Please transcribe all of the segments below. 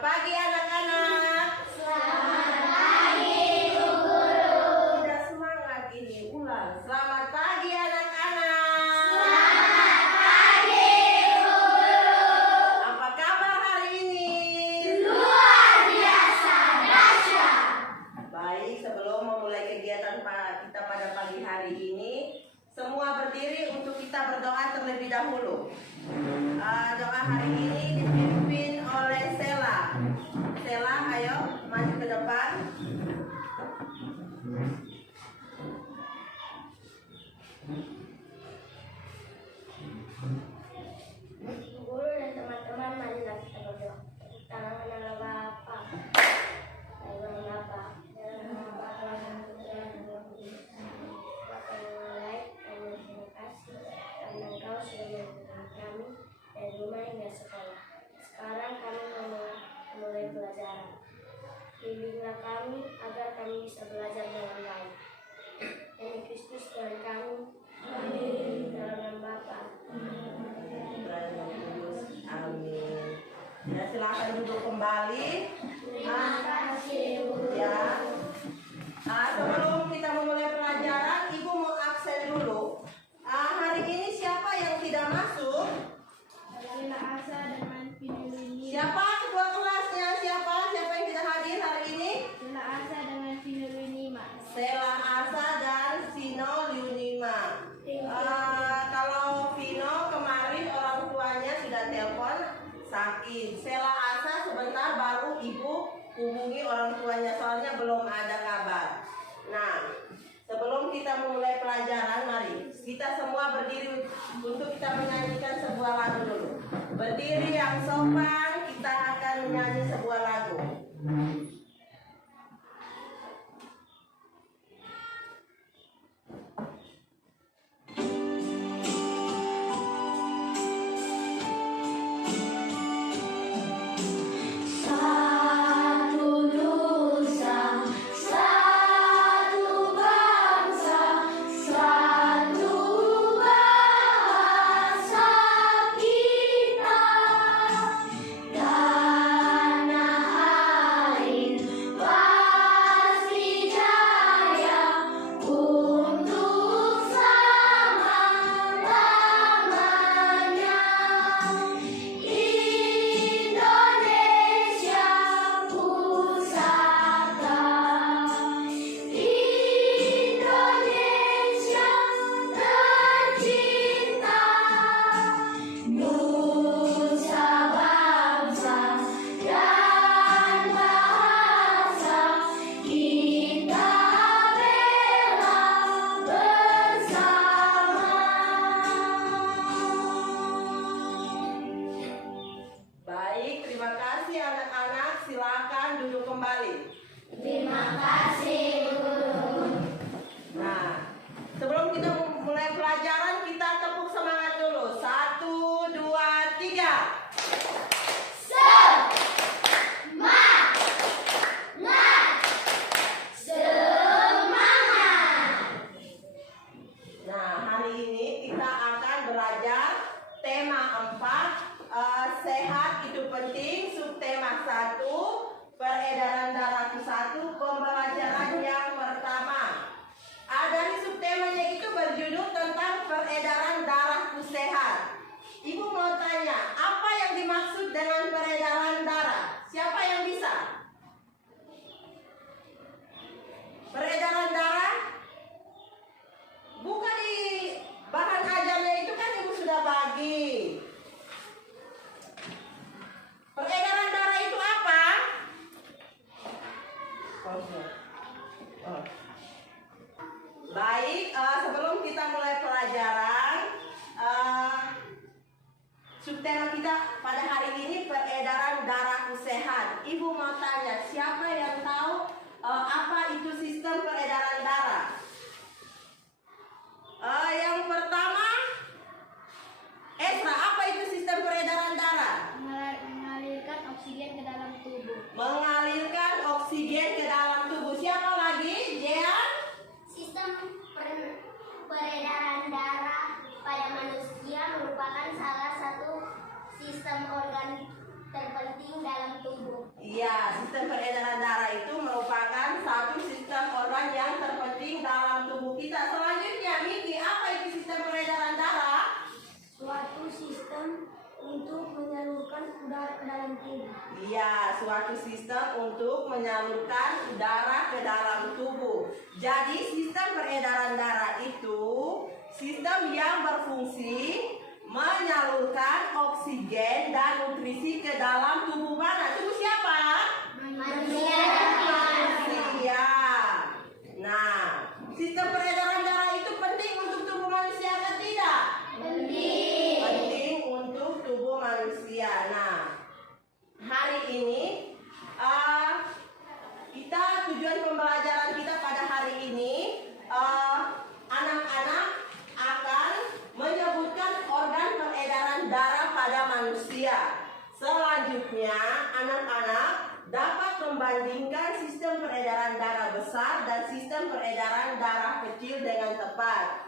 Selamat pagi anak-anak. Selamat pagi, Bu Guru. Udah semangat ini, ulang. Selamat pagi anak-anak. Selamat pagi, Bu Guru. Apa kabar hari ini? Luar biasa dahsyat. Baik, sebelum memulai kegiatan kita pada pagi hari ini, semua berdiri untuk kita berdoa terlebih dahulu. Doa hari ini dipimpin oleh Sela. Sela, ayo maju ke depan. Bu Guru dan teman-teman, marilah kita berdoa. Tangan Allah Bapa. Dalam Bapa. Dalam Bapa, dalam Putra, dalam Roh Kudus. Bapa yang baik, kami terima kasih karena Engkau sudah menyertai kami dari rumah hingga sekolah. Sekarang kami memulai pelajaran. Bimbinglah kami agar kami bisa belajar dengan baik. Demi Kristus Tuhan kami. Amin. Dalam nama Bapa. Amin. Ya, silakan duduk kembali. Terima kasih, Bu. Ya. Sebelum kita memulai pelajaran, Ibu mau absen dulu. Hari ini siapa yang tidak masuk? Lila Asa dengan Finulini. Siapa ketua kelasnya? Siapa yang tidak hadir hari ini? Lila Asa dengan Finulini, Mas. Sela Asa dan Vino Liunima. Kalau Vino kemarin orang tuanya sudah telepon sakit. Sela Asa sebentar baru ibu hubungi orang tuanya soalnya belum ada kabar. Nah, sebelum kita memulai pelajaran, mari kita semua berdiri untuk kita menyanyikan sebuah lagu dulu. Berdiri yang sopan, kita akan menyanyi sebuah lagu. Satu nusa, satu bangsa, satu bahasa kita. Tanah air pasti jaya untuk selama-lamanya. Indonesia pusaka, Indonesia tercinta, nusa bangsa dan bahasa kita bela bersama. Baik, terima kasih anak-anak. Silakan duduk kembali. Terima kasih, Bu Guru. Nah, sebelum kita mulai pelajaran, kita tepuk semangat dulu. 1, 2, 3. Semangat! Semangat! Nah, hari ini kita akan belajar tema 4, sehat itu penting. Subtema 1, peredaran darah 1, pembelajaran yang pertama. Dari subtemanya itu berjudul tentang peredaran darahku sehat. Ibu mau tanya, apa yang dimaksud dengan peredaran darah? Siapa yang bisa? Peredaran darah? Bukan di bahan ajarnya itu kan ibu sudah bagi. Peredaran darah itu apa? Baik, sebelum kita mulai pelajaran, subtema kita pada hari ini peredaran darahku sehat. Ibu mau tanya, siapa yang tahu apa itu sistem peredaran darah? Yang pertama, Esra, apa itu sistem peredaran darah? Mengalirkan oksigen ke dalam tubuh. Mengalirkan oksigen ke dalam tubuh. Siapa lagi? Jean? Sistem peredaran darah pada manusia merupakan salah satu sistem organ terpenting dalam tubuh. Iya, sistem peredaran darah itu merupakan satu sistem organ yang terpenting dalam tubuh kita. Selanjutnya, Miki, apa itu sistem peredaran darah? Suatu sistem untuk menyalurkan udara ke dalam tubuh. Iya, suatu sistem untuk menyalurkan udara ke dalam tubuh. Jadi, sistem peredaran darah itu sistem yang berfungsi menyalurkan oksigen dan nutrisi ke dalam tubuh mana? Tubuh siapa? Manusia. Manusia. Nah, sistem peredaran darah itu penting untuk tubuh manusia atau tidak? Penting. Penting untuk tubuh manusia. Nah, hari ini tujuan pembelajaran kita pada hari ini anak-anak akan menyebutkan organ peredaran darah pada manusia. Selanjutnya, anak-anak dapat membandingkan sistem peredaran darah besar dan sistem peredaran darah kecil dengan tepat.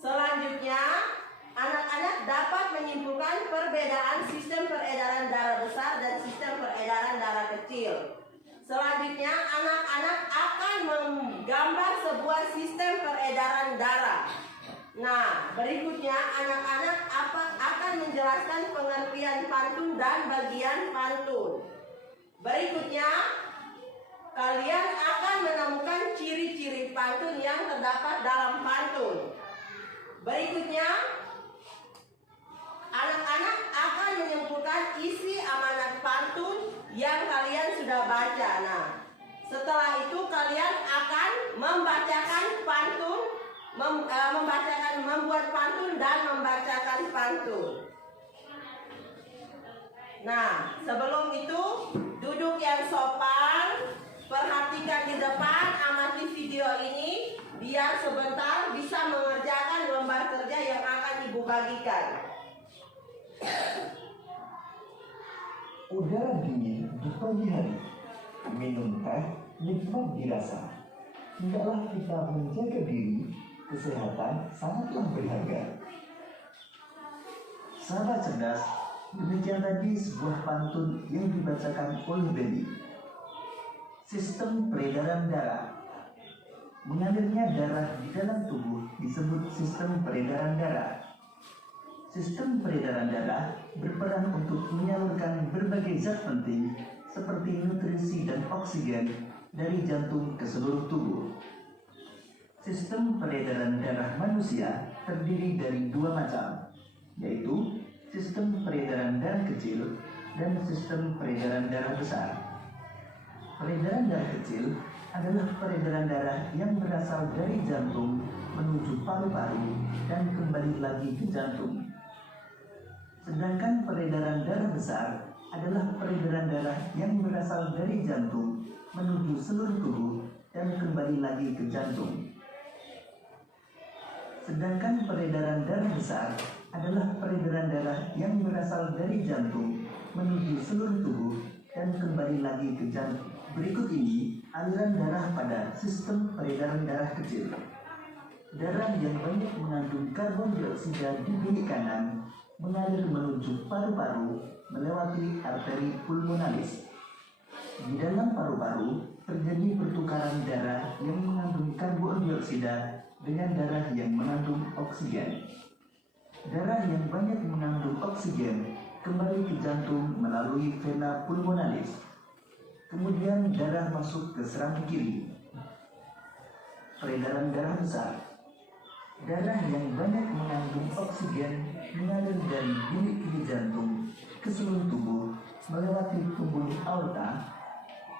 Selanjutnya, anak-anak dapat menyimpulkan perbedaan sistem peredaran darah besar dan sistem peredaran darah kecil. Selanjutnya, anak-anak akan menggambar sebuah sistem peredaran darah. Nah, berikutnya anak-anak akan menjelaskan pengertian pantun dan bagian pantun. Berikutnya, kalian akan menemukan ciri-ciri pantun yang terdapat dalam pantun. Berikutnya, anak-anak akan menyimpulkan isi amanat pantun yang kalian sudah baca. Nah, setelah itu kalian akan membacakan pantun, membuat pantun dan membacakan pantun. Nah, sebelum itu duduk yang sopan, perhatikan di depan, amati video ini biar sebentar bisa mengerjakan lembar kerja yang akan ibu bagikan. Udara dingin di pagi hari, minum teh nikmat dirasa. Hendaklah kita menjaga diri, kesehatan sangatlah berharga. Sahabat cerdas, demikian tadi sebuah pantun yang dibacakan oleh Benny. Sistem peredaran darah. Mengalirnya darah di dalam tubuh disebut sistem peredaran darah. Sistem peredaran darah berperan untuk menyalurkan berbagai zat penting seperti nutrisi dan oksigen dari jantung ke seluruh tubuh. Sistem peredaran darah manusia terdiri dari dua macam, yaitu sistem peredaran darah kecil dan sistem peredaran darah besar. Peredaran darah kecil adalah peredaran darah yang berasal dari jantung menuju paru-paru dan kembali lagi ke jantung. Sedangkan peredaran darah besar adalah peredaran darah yang berasal dari jantung menuju seluruh tubuh dan kembali lagi ke jantung. Sedangkan peredaran darah besar adalah peredaran darah yang berasal dari jantung menuju seluruh tubuh dan kembali lagi ke jantung. Berikut ini aliran darah pada sistem peredaran darah kecil. Darah yang banyak mengandung karbon dioksida di bilik kanan mengalir menuju paru-paru melewati arteri pulmonalis. Di dalam paru-paru terjadi pertukaran darah yang mengandung karbon dioksida dengan darah yang mengandung oksigen. Darah yang banyak mengandung oksigen kembali ke jantung melalui vena pulmonalis. Kemudian darah masuk ke serambi kiri. Peredaran darah besar. Darah yang banyak mengandung oksigen mengalir dari bilik kiri jantung ke seluruh tubuh melewati pembuluh aorta,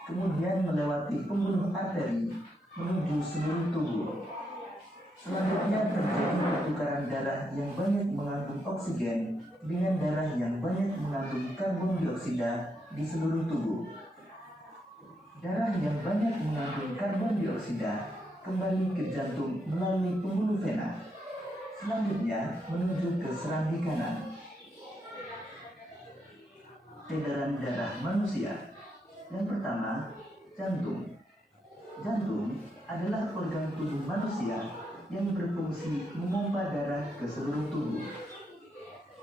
kemudian melewati pembuluh arteri menuju seluruh tubuh. Selanjutnya terjadi pertukaran darah yang banyak mengandung oksigen dengan darah yang banyak mengandung karbon dioksida di seluruh tubuh. Darah yang banyak mengandung karbon dioksida kembali ke jantung melalui pembuluh vena. Selanjutnya menuju ke serambi kanan. Peredaran darah manusia. Yang pertama, jantung. Jantung adalah organ tubuh manusia yang berfungsi memompa darah ke seluruh tubuh.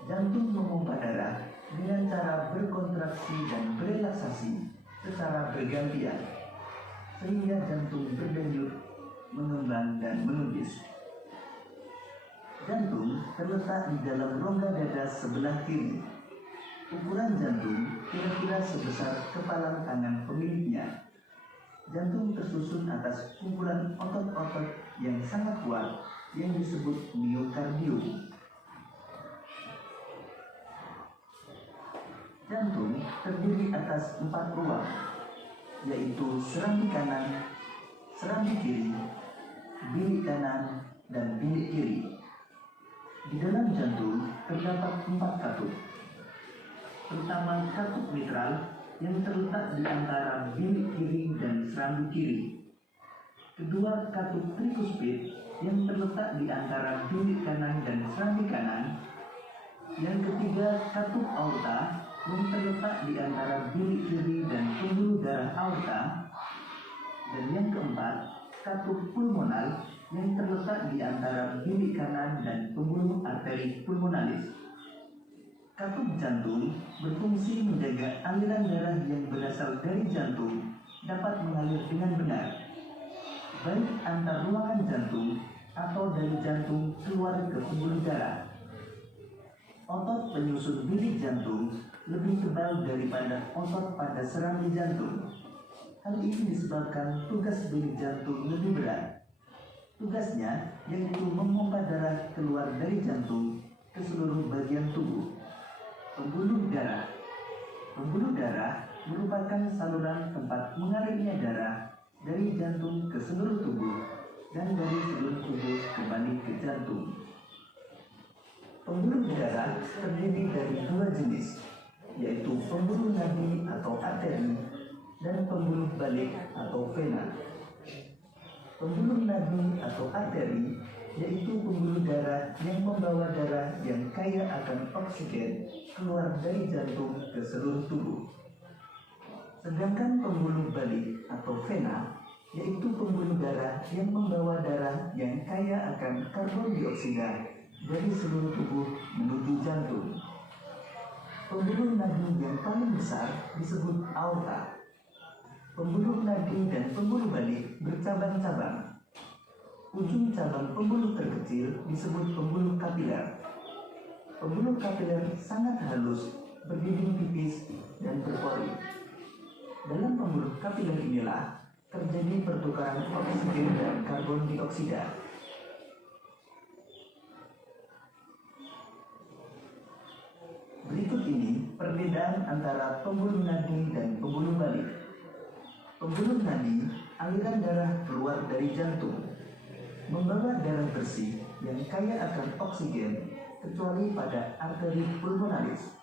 Jantung memompa darah dengan cara berkontraksi dan berelaksasi secara bergantian, sehingga jantung berdenyut, mengembang dan menubis. Jantung terletak di dalam rongga dada sebelah kiri. Ukuran jantung kira-kira sebesar kepalan tangan pemiliknya. Jantung tersusun atas kumpulan otot-otot yang sangat kuat yang disebut miokardium. Jantung terdiri atas 4 ruang, yaitu serambi kanan, serambi kiri, bilik kanan, dan bilik kiri. Di dalam jantung terdapat 4 katup. Pertama, katup mitral yang terletak di antara bilik kiri dan serambi kiri. Kedua, katup trikuspid yang terletak di antara bilik kanan dan serambi kanan. Yang ketiga, katup aorta yang terletak di antara bilik kiri dan pembuluh darah aorta. Dan yang keempat, katup pulmonal yang terletak di antara bilik kanan dan pembuluh arteri pulmonalis. Katup jantung berfungsi menjaga aliran darah yang berasal dari jantung dapat mengalir dengan benar, baik antar ruangan jantung atau dari jantung keluar ke pembuluh darah. Otot penyusun bilik jantung lebih tebal daripada otot pada serambi jantung. Hal ini disebabkan tugas bilik jantung lebih berat. Tugasnya yaitu memompa darah keluar dari jantung ke seluruh bagian tubuh. Pembuluh darah. Pembuluh darah merupakan saluran tempat mengalirnya darah dari jantung ke seluruh tubuh dan dari seluruh tubuh kembali ke jantung. Pembuluh darah terdiri dari 2 jenis, yaitu pembuluh nadi atau arteri dan pembuluh balik atau vena. Pembuluh nadi atau arteri yaitu pembuluh darah yang membawa darah yang kaya akan oksigen keluar dari jantung ke seluruh tubuh. Sedangkan pembuluh balik atau vena yaitu pembuluh darah yang membawa darah yang kaya akan karbon dioksida dari seluruh tubuh menuju jantung. Pembuluh nadi yang paling besar disebut aorta. Pembuluh nadi dan pembuluh balik bercabang-cabang. Ujung cabang pembuluh terkecil disebut pembuluh kapiler. Pembuluh kapiler sangat halus, berdinding tipis, dan berpori. Dalam pembuluh kapiler inilah terjadi pertukaran oksigen dan karbon dioksida. Berikut ini perbedaan antara pembuluh nadi dan pembuluh balik. Pembuluh nadi, aliran darah keluar dari jantung, membawa darah bersih yang kaya akan oksigen kecuali pada arteri pulmonalis.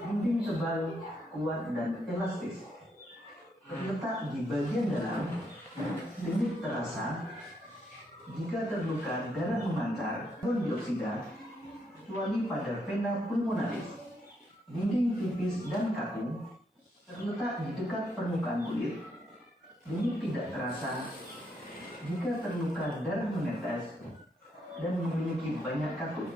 Dinding tebal, kuat, dan elastis. Terletak di bagian dalam, denyut terasa. Jika terluka, darah memancar, karbon dioksida, kecuali pada vena pulmonalis. Dinding tipis dan kaku, terletak di dekat permukaan kulit. Denyut tidak terasa. Jika terluka, darah menetes dan memiliki banyak katup.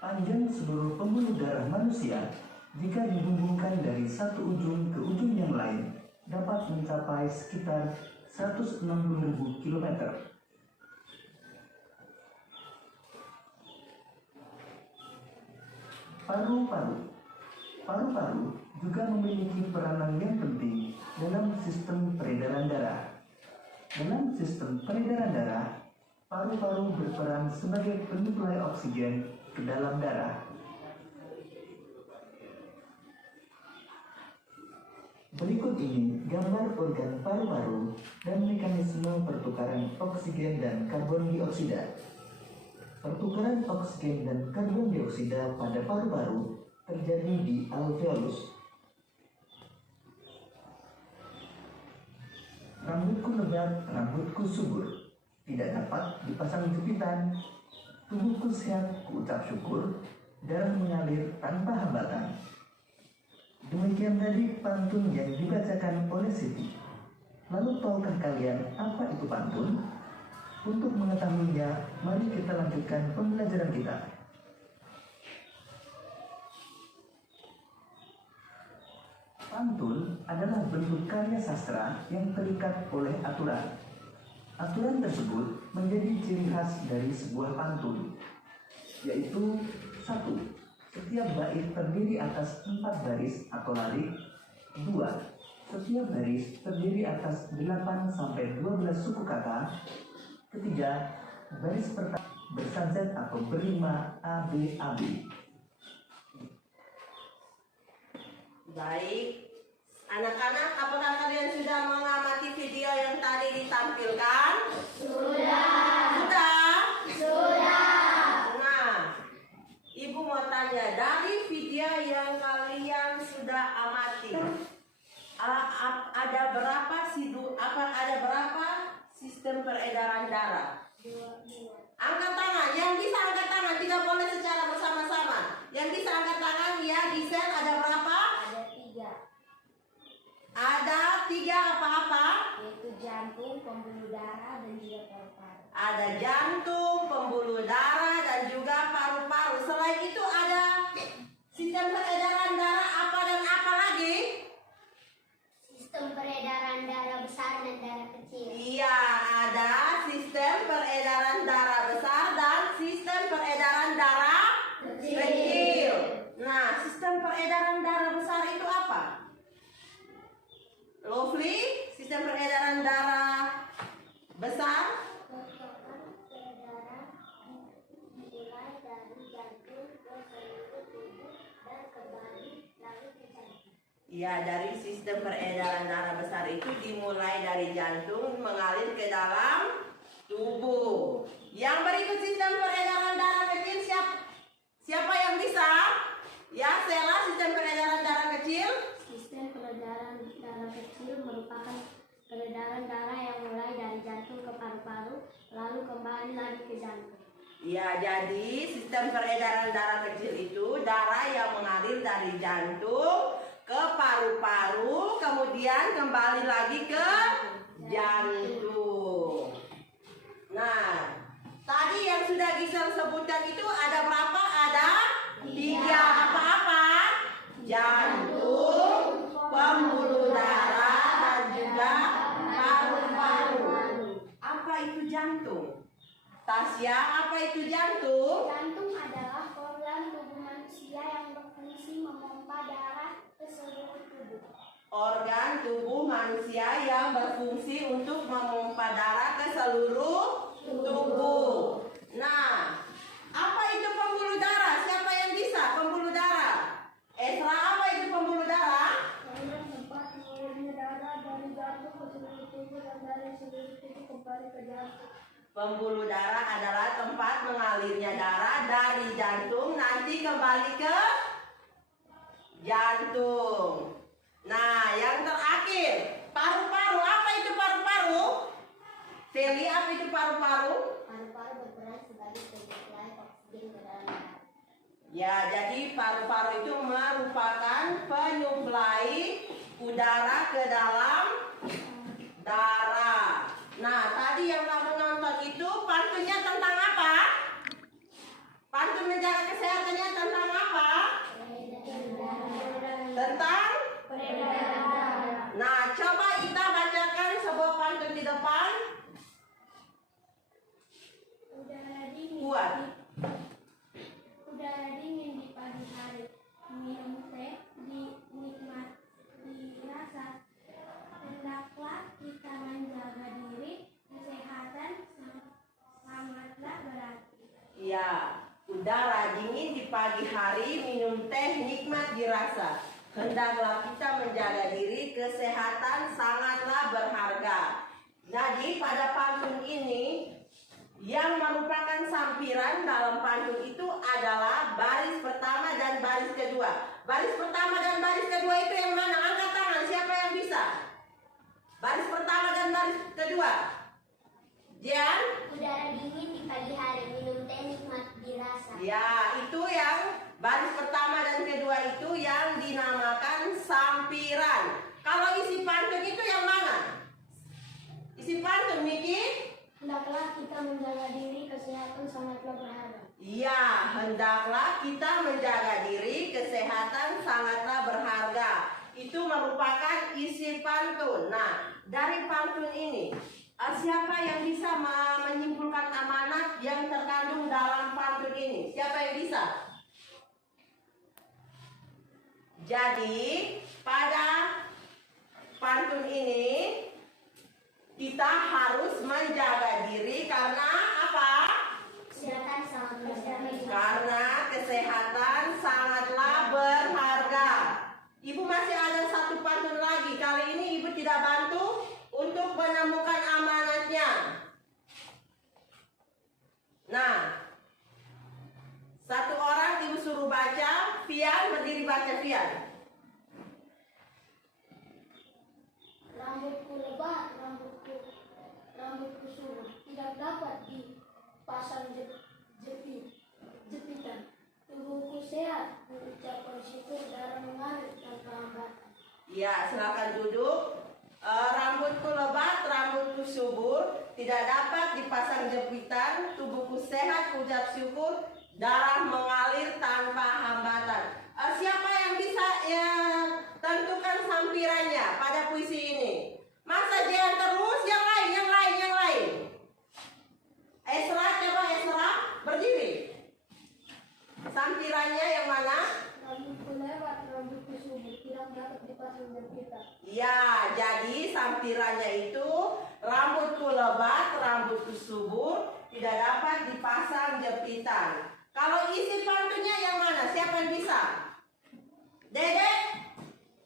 Panjang seluruh pembuluh darah manusia jika dihubungkan dari satu ujung ke ujung yang lain dapat mencapai sekitar 160.000 km. Paru-paru. Paru-paru juga memiliki peranan yang penting dalam sistem peredaran darah. Dalam sistem peredaran darah, paru-paru berperan sebagai penyuplai oksigen ke dalam darah. Berikut ini gambar organ paru-paru dan mekanisme pertukaran oksigen dan karbon dioksida. Pertukaran oksigen dan karbon dioksida pada paru-paru terjadi di alveolus. Rambutku lebat, rambutku subur, tidak dapat dipasang jepitan. Tubuhku sehat, kuucap syukur, darah mengalir tanpa hambatan. Demikian tadi pantun yang dibacakan oleh Siti. Lalu tahukah kalian apa itu pantun? Untuk mengetahuinya, mari kita lanjutkan pembelajaran kita. Pantun adalah bentuk karya sastra yang terikat oleh aturan. Aturan tersebut menjadi ciri khas dari sebuah pantun, yaitu 1. Setiap bait terdiri atas 4 baris atau larik. 2. Setiap baris terdiri atas 8 sampai 12 suku kata. 3. Baris pertama bersanset atau berrima ABAB. Baik, anak-anak, apakah kalian sudah mengamati video yang tadi ditampilkan? Sudah. Nah, Ibu mau tanya, dari video yang kalian sudah amati, ada berapa sistem peredaran darah? Angkat tangan, yang bisa angkat tangan, tidak boleh secara bersama-sama. Yang bisa angkat tangan, ya, di sel ada berapa? Ada 3 apa-apa? Yaitu jantung, pembuluh darah, dan juga paru-paru. Ada jantung, pembuluh darah, dan juga paru-paru. Selain itu ada sistem peredaran darah apa dan apa lagi? Sistem peredaran darah besar dan darah kecil. Iya, ada sistem peredaran darah besar dan sistem peredaran darah kecil. Nah, sistem peredaran darah besar itu apa? Lovely, sistem peredaran darah besar. Peredaran dimulai dari jantung ke seluruh tubuh dan kembali lagi ke jantung. Ya, dari sistem peredaran darah besar itu dimulai dari jantung mengalir ke dalam tubuh. Yang berikut sistem peredaran darah kecil siapa yang bisa? Ya, Sela, sistem peredaran darah kecil. Sistem peredaran darah kecil merupakan peredaran darah yang mulai dari jantung ke paru-paru lalu kembali lagi ke jantung. Ya, jadi sistem peredaran darah kecil itu darah yang mengalir dari jantung ke paru-paru, kemudian kembali lagi ke jantung. Nah, tadi yang sudah Gisel sebutkan itu ada berapa? Ada 3 apa-apa? Jantung, pembuluh darah, dan juga paru-paru. Apa itu jantung? Tasya, apa itu jantung? Jantung adalah organ tubuh manusia yang berfungsi memompa darah ke seluruh tubuh. Organ tubuh manusia yang berfungsi untuk memompa darah ke seluruh tubuh. Nah, apa itu pembuluh darah? Siapa yang bisa pembuluh darah? Esra, apa itu pembuluh darah? Organ tempat mengalirnya darah dari jantung ke seluruh tubuh dan dari seluruh tubuh kembali ke jantung. Pembuluh darah adalah tempat mengalirnya darah dari jantung nanti kembali ke jantung. Nah, yang terakhir, paru-paru. Apa itu paru-paru? Feli, apa itu paru-paru? Paru-paru berperan sebagai penyuplai oksigen ke dalam darah. Ya, jadi paru-paru itu merupakan penyuplai udara ke dalam darah. Nah, tadi yang kamu nonton itu pantunnya tentang apa? Pantun menjaga kesehatannya tentang apa? Tentang? Nah, coba kita bacakan sebuah pantun di depan. Udara dingin. Kuat. Udara dingin di pagi hari. Minum teh nikmat dirasa. Hendaklah kita menjaga diri, kesehatan sangatlah berarti. Ya, udara dingin di pagi hari, minum teh nikmat dirasa. Hendaklah kita menjaga diri, kesehatan sangatlah berharga. Jadi pada pantun ini yang merupakan sampiran dalam pantun itu adalah baris pertama dan baris kedua. Baris pertama dan baris kedua itu yang mana? Angkat tangan, siapa yang bisa? Baris pertama dan baris kedua. Jian? Udara dingin di pagi hari, minum teh nikmat dirasa. Ya, itu yang baris pertama dan kedua itu yang dinamakan sampiran. Kalau isi pantun itu yang mana? Isi pantun, Miki? Hendaklah kita menjaga diri, kesehatan sangatlah berharga. Ya, hendaklah kita menjaga diri, kesehatan sangatlah berharga. itu merupakan isi pantun. Nah, dari pantun ini, siapa yang bisa menyimpulkan amanat yang terkandung dalam pantun ini? Siapa yang bisa? Jadi, pada pantun ini kita harus menjaga diri karena apa? Kesehatan sangat berharga. Karena kesehatan sangatlah berharga. Ibu masih ada satu pantun lagi. Kali ini ibu tidak bantu untuk menemukan amanatnya. Nah, satu orang ibu suruh baca. Fian berdiri baca, Fian. Rambutku lebat, rambutku suruh, tidak dapat dipasang jepitan. Tubuhku sehat, mengucapkan syukur, darah mengalir tanpa hambatan. Ya, silakan duduk. Rambutku lebat, rambutku subur, tidak dapat dipasang jepitan. Tubuhku sehat, ucap syukur, darah mengalir tanpa hambatan. Siapa yang bisa tentukan sampirannya pada puisi ini? Masa jangan terus, yang lain. Esra, coba Esra berdiri. Sampirannya yang mana? Rambutku lebat, rambutku subur, tidak dapat dipasang jepitan. Ya, jadi sampirannya itu rambutku lebat, rambutku subur, tidak dapat dipasang jepitan. Kalau isi pantunnya yang mana? Siapa yang bisa? Dedek?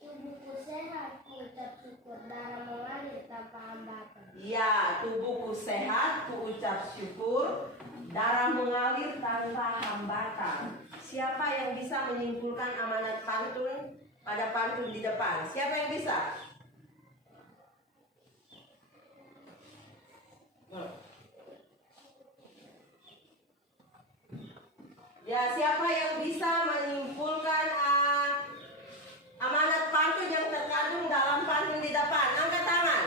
Tubuhku sehat, ucap syukur, darah mengalir tanpa hambatan. Ya, tubuhku sehat, ku ucap syukur, darah mengalir tanpa hambatan. Siapa yang bisa menyimpulkan amanat pantun pada pantun di depan? Siapa yang bisa? Ya, siapa yang bisa menyimpulkan amanat pantun yang terkandung dalam pantun di depan? Angkat tangan.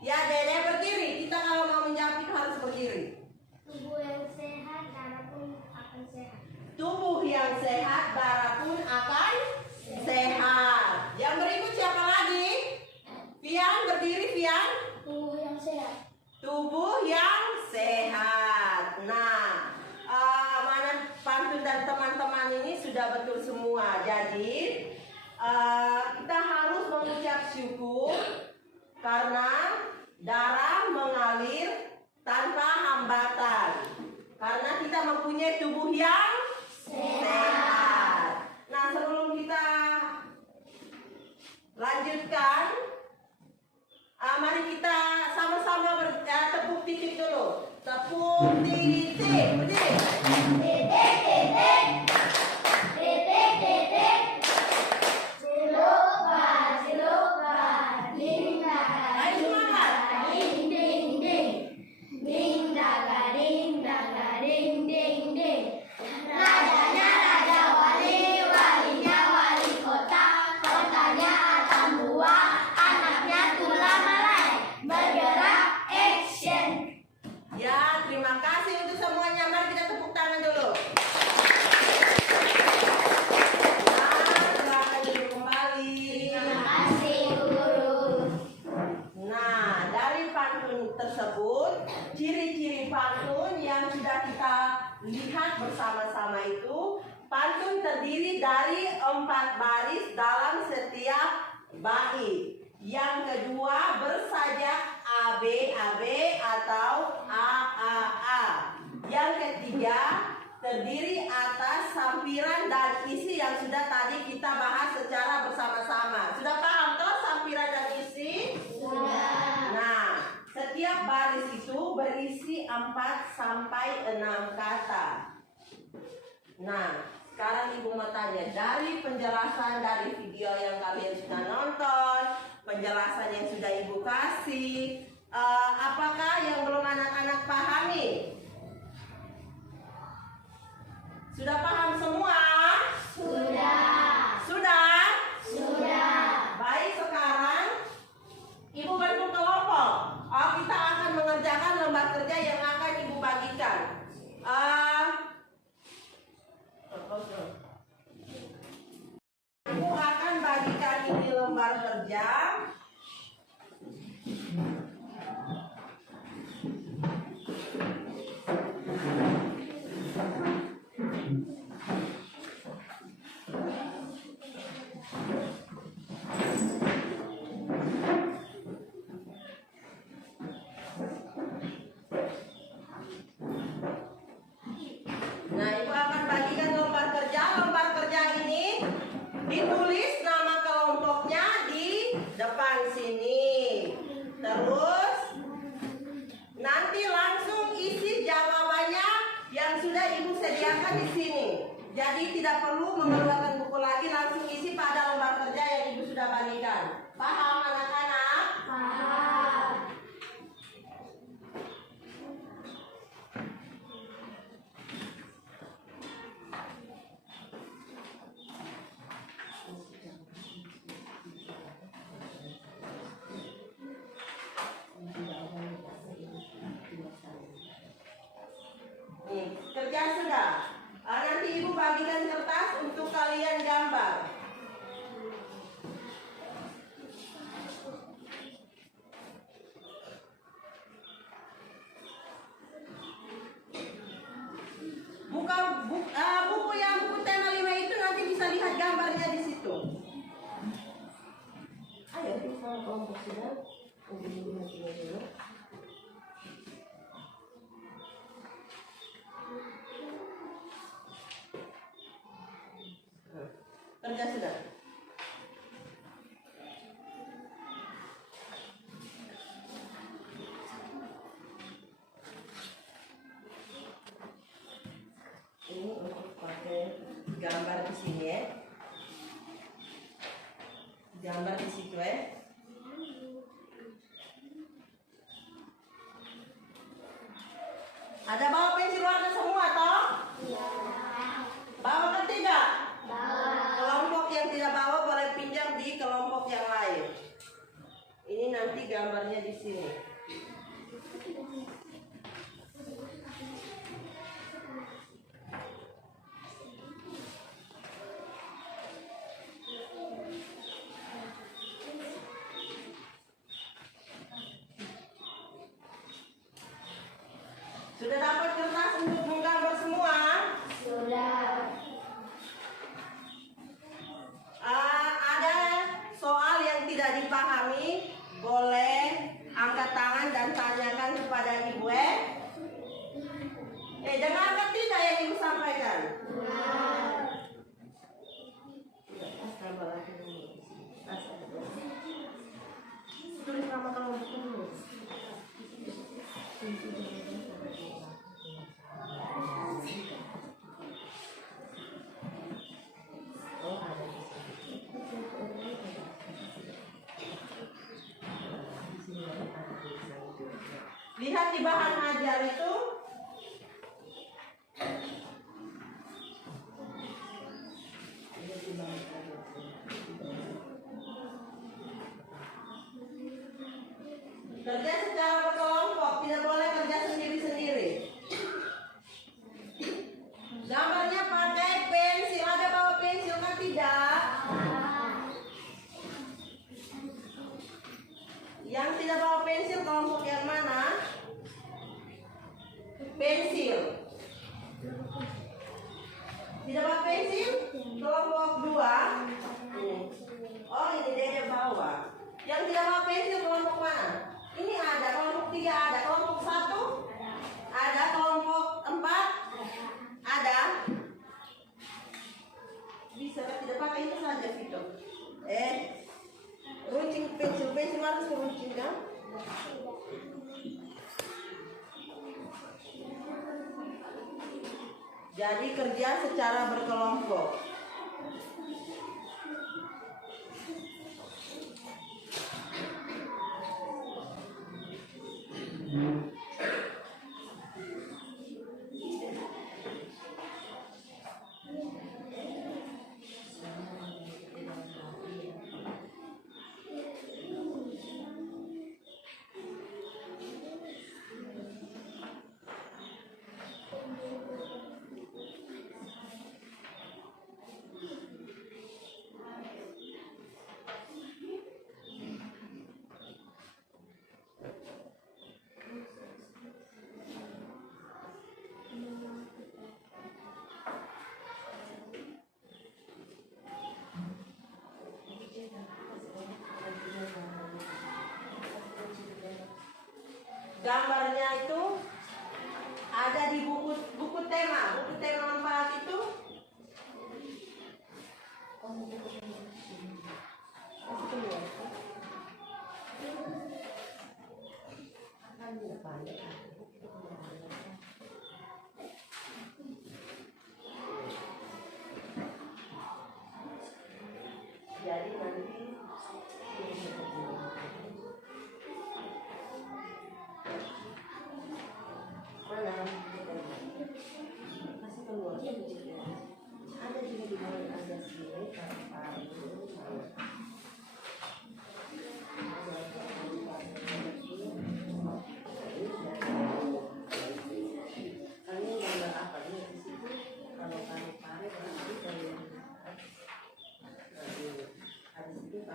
Ya, Dede berdiri. Kita kalau mau menjawab itu harus berdiri. Tubuh yang sehat, darah pun akan sehat. Tubuh yang sehat, darah pun akan sehat. Yang berikut siapa lagi? Fian, berdiri Fian. Tubuh yang sehat. Tubuh yang sehat. Nah, amanat pantun dan teman-teman ini sudah betul semua. Jadi kita harus mengucap syukur karena darah mengalir tanpa hambatan. Karena kita mempunyai tubuh yang sehat. Nah, sebelum kita lanjutkan, mari kita sama-sama tepuk titik dulu. Tepuk titik. Berdiri. Ayo semangat. Rajanya raja wali, walinya wali kota, kotanya atam buah, anaknya tulang malai, bergerak action. Ya, terima kasih untuk semuanya. Mari kita tepuk tangan dulu. Nah, silakan duduk kembali. Terima kasih guru. Nah, dari pantun tersebut, ciri-ciri pantun yang sudah kita lihat bersama-sama itu, pantun terdiri dari 4 baris dalam setiap bait. Yang kedua bersajak AB atau AAA. Yang ketiga terdiri atas sampiran dan isi yang sudah tadi kita bahas secara bersama-sama. Sudah paham toh sampiran dan isi? Sudah. Nah, setiap baris itu berisi 4 sampai 6 kata. Nah, sekarang ibu mau tanya, dari penjelasan dari video yang kalian sudah nonton, penjelasan yang sudah ibu kasih, apakah yang belum anak-anak pahami? Sudah paham semua? Sudah. Sudah? Sudah. Baik, sekarang ibu bentuk kelompok. Kita akan mengerjakan lembar kerja yang akan ibu bagikan. Ibu akan bagikan ini lembar mengeluarkan buku lagi, langsung isi pada lembar kerja yang ibu sudah bagikan. Paham anak-anak? Paham. Nih, kerja sudah. Nanti ibu bagikan kertas untuk kalian gambar. Buku yang buku tema 5 itu nanti bisa lihat gambarnya di situ. Ayo kita sama kelompok sudah. Dulu. Kerja sudah. Ini untuk pakai gambar di sini ya. Gambar di situ ya. Ada bawa pensil warna semua toh? Bawa kan tidak? Kelompok yang tidak bawa boleh pinjam di kelompok yang lain. Ini nanti gambarnya di sini. Sudah dapat kertas untuk menggambar semua? Sudah. Ada soal yang tidak dipahami, boleh angkat tangan dan tanyakan kepada ibu dengarkan tidak yang ibu sampaikan? Tulis nama kelompok dulu. Lihat di bahan ajar itu. Kerja secara berkelompok, tidak boleh kerja sendiri-sendiri. Gambarnya pakai pensil, ada bawa pensil kan tidak? Yang tidak bawa pensil kelompok yang mana? Pensil. Tidak bawa pensil? Kelompok 2. Oh ini dia bawa. Yang tidak bawa pensil kelompok mana? Ini ada, kelompok 3 ada, kelompok 1 ada, kelompok 4 ada. Bisa tidak pakai itu saja Vito. Runcing pensil harus runcing kan? Jadi kerja secara berkelompok. Gambarnya itu ada di buku tema 4 itu.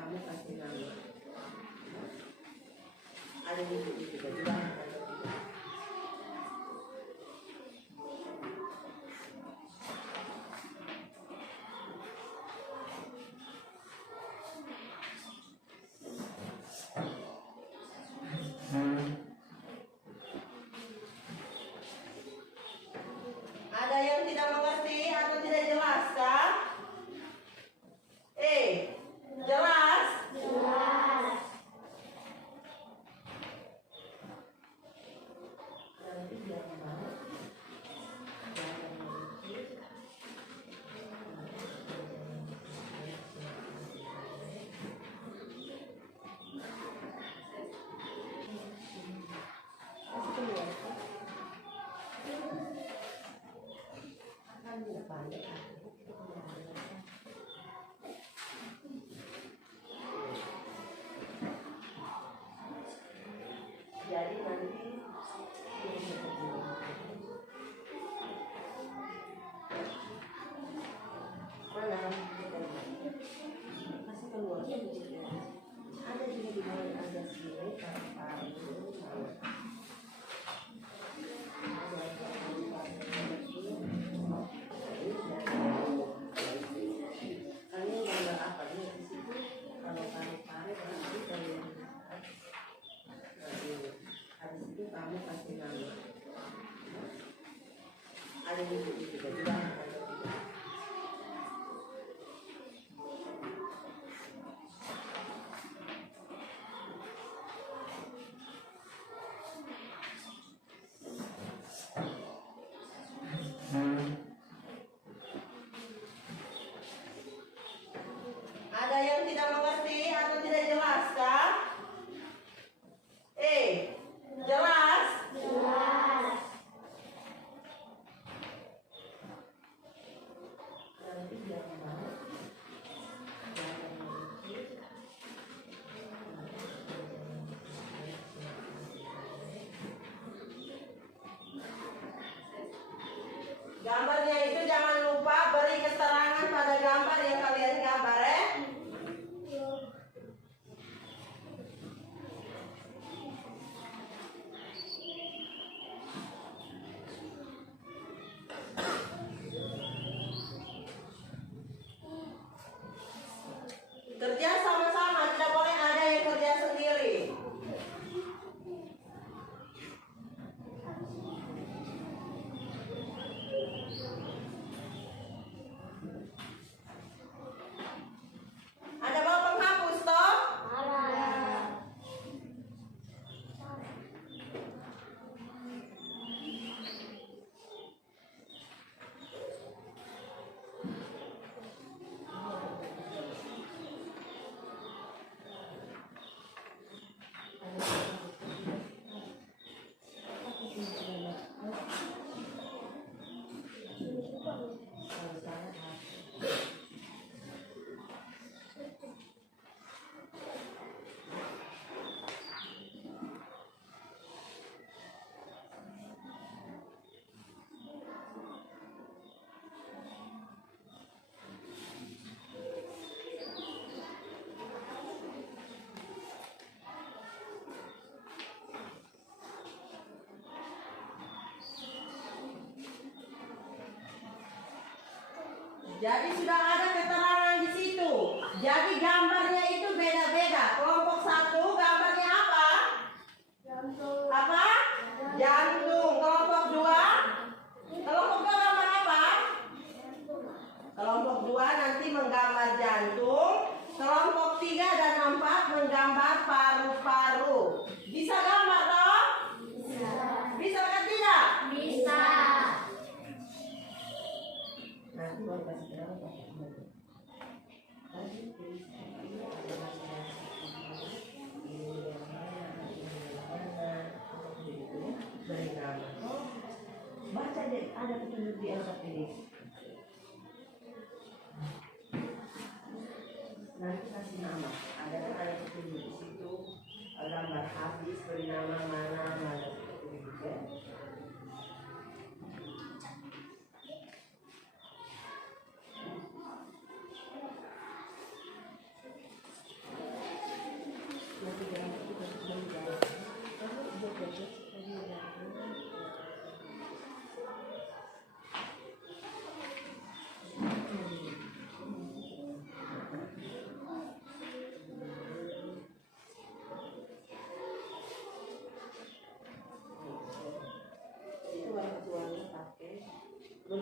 kamu kasih nama. Ada di situ juga. Ada yang tidak mengerti atau tidak jelas kah? Jelas? Jelas. Nanti biar kembali. Jadi nanti mana kasih keluar ada juga di bawah ada sini paru-paru kalian gambar apa ini di situ kalau paru-paru berarti kalian habis itu kamu kasih nama. Ada di situ juga. Ada yang tidak mengerti atau tidak jelas kah? Jelas? Jelas. Nanti biar kembali. Gambarnya itu jangan lupa beri keterangan pada gambar yang kalian gambar ya. Kerja sama-sama, tidak boleh ada yang kerja sendiri. Ada bawa penghapus toh? Marah. Jadi sudah ada keterangan di situ. Jadi gambarnya itu beda-beda. Kelompok satu gambarnya apa? Jantung. Apa? Jantung. Kelompok dua? Kelompok dua gambar apa? Kelompok dua nanti menggambar jantung. Kelompok 3 dan 4 menggambar paru-paru. Bisa gambar toh? Bisa. Bisa kan tidak? Bisa. Nanti baru kasih berapa? Beri nama. Baca deh, ada petunjuk di Alkitab ini. Nanti kasih nama. Ada petunjuk di situ. Gambar habis beri nama mana seperti itu ya.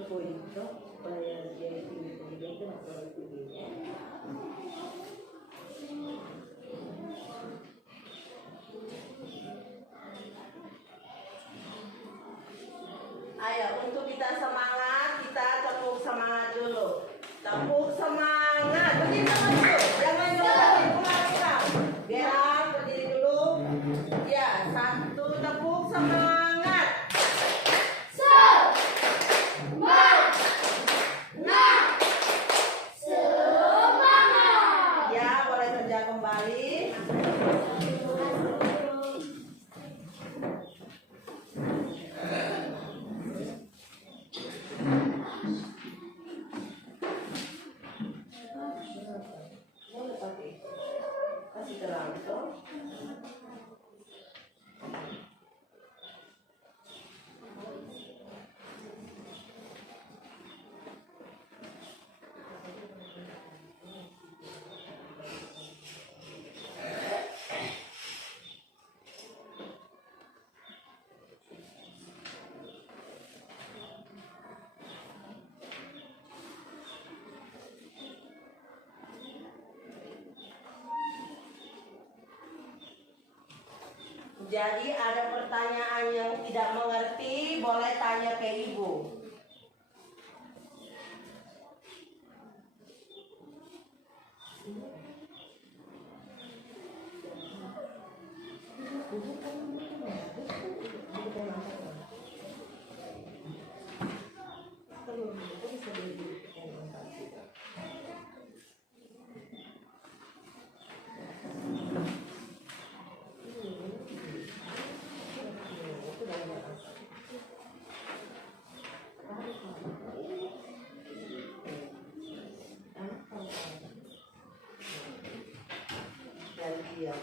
proposito para el presidente Nacional Civil. Ayo, untuk kita semangat, kita tepuk semangat dulu. Tepuk semangat. Berdiri dulu. Jangan jauh-jauh pulang. Gerak, berdiri dulu. Ya, satu tepuk semangat. Ya, boleh kerja kembali. Boleh pakai. Kasih terang toh. Jadi ada pertanyaan yang tidak mengerti, boleh tanya ke ibu. Gantian.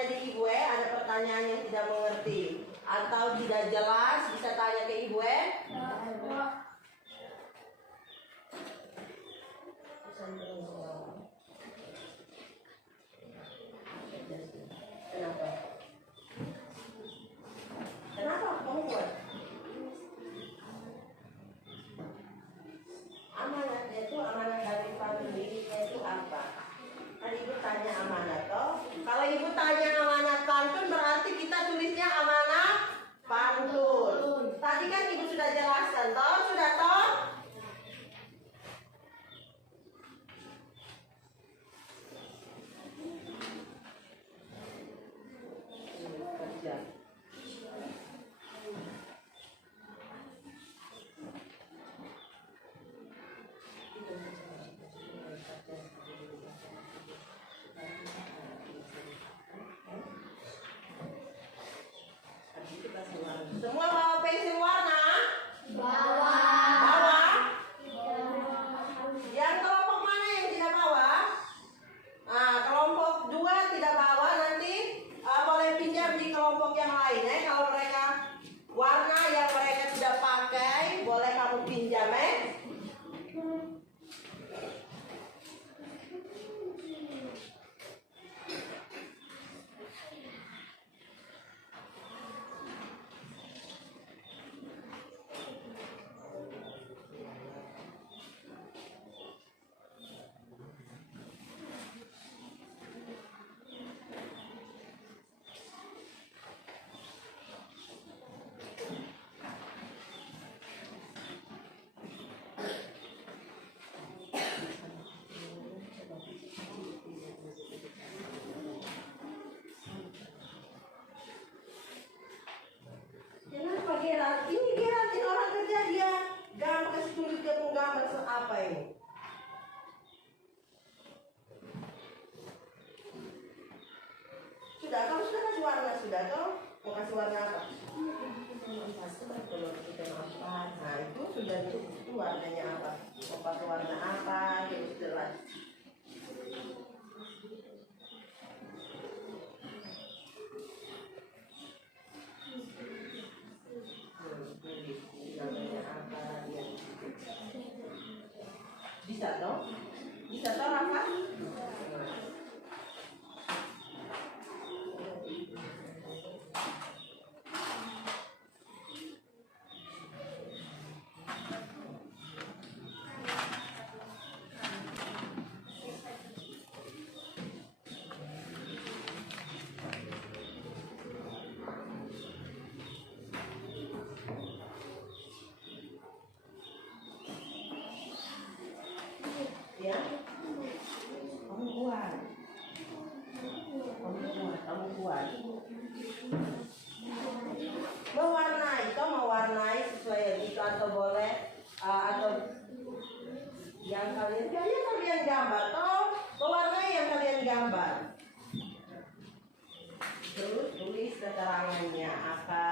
tanya di Ibu ada pertanyaan yang tidak mengerti atau tidak jelas, bisa tanya ke Ibu Kenapa? Kenapa kamu buat? Amanatnya itu amanat dari pemiliknya itu apa? Kan Ibu tanya amanat toh. Kalau Ibu tanya amanat pantun berarti kita tulisnya amanat pantun. Tadi kan Ibu sudah jelaskan toh, sudah toh? Semua bawa pensil warna? Bawa? Yang kelompok mana yang tidak bawa? Nah, kelompok 2 tidak bawa, nanti boleh pinjam di kelompok yang lain ya. Kalau mereka warna yang mereka tidak pakai, boleh kamu pinjam Kenapa Gerald? Ini Gerald, ini orang kerja dia gambar, kasih tulis dia penggambar apa ini? Sudah, kamu sudah kasih warna sudah toh? Mau kasih warna apa? Nah itu sudah itu warnanya apa? Mau pakai warna apa? Itu jelas. Bisa toh? Bisa toh Rafa? Ya, kamu kuat, kamu kuat. Mewarnai sesuai yang itu atau boleh atau yang kalian gambar toh, mewarnai yang kalian gambar. Terus tulis keterangannya apa.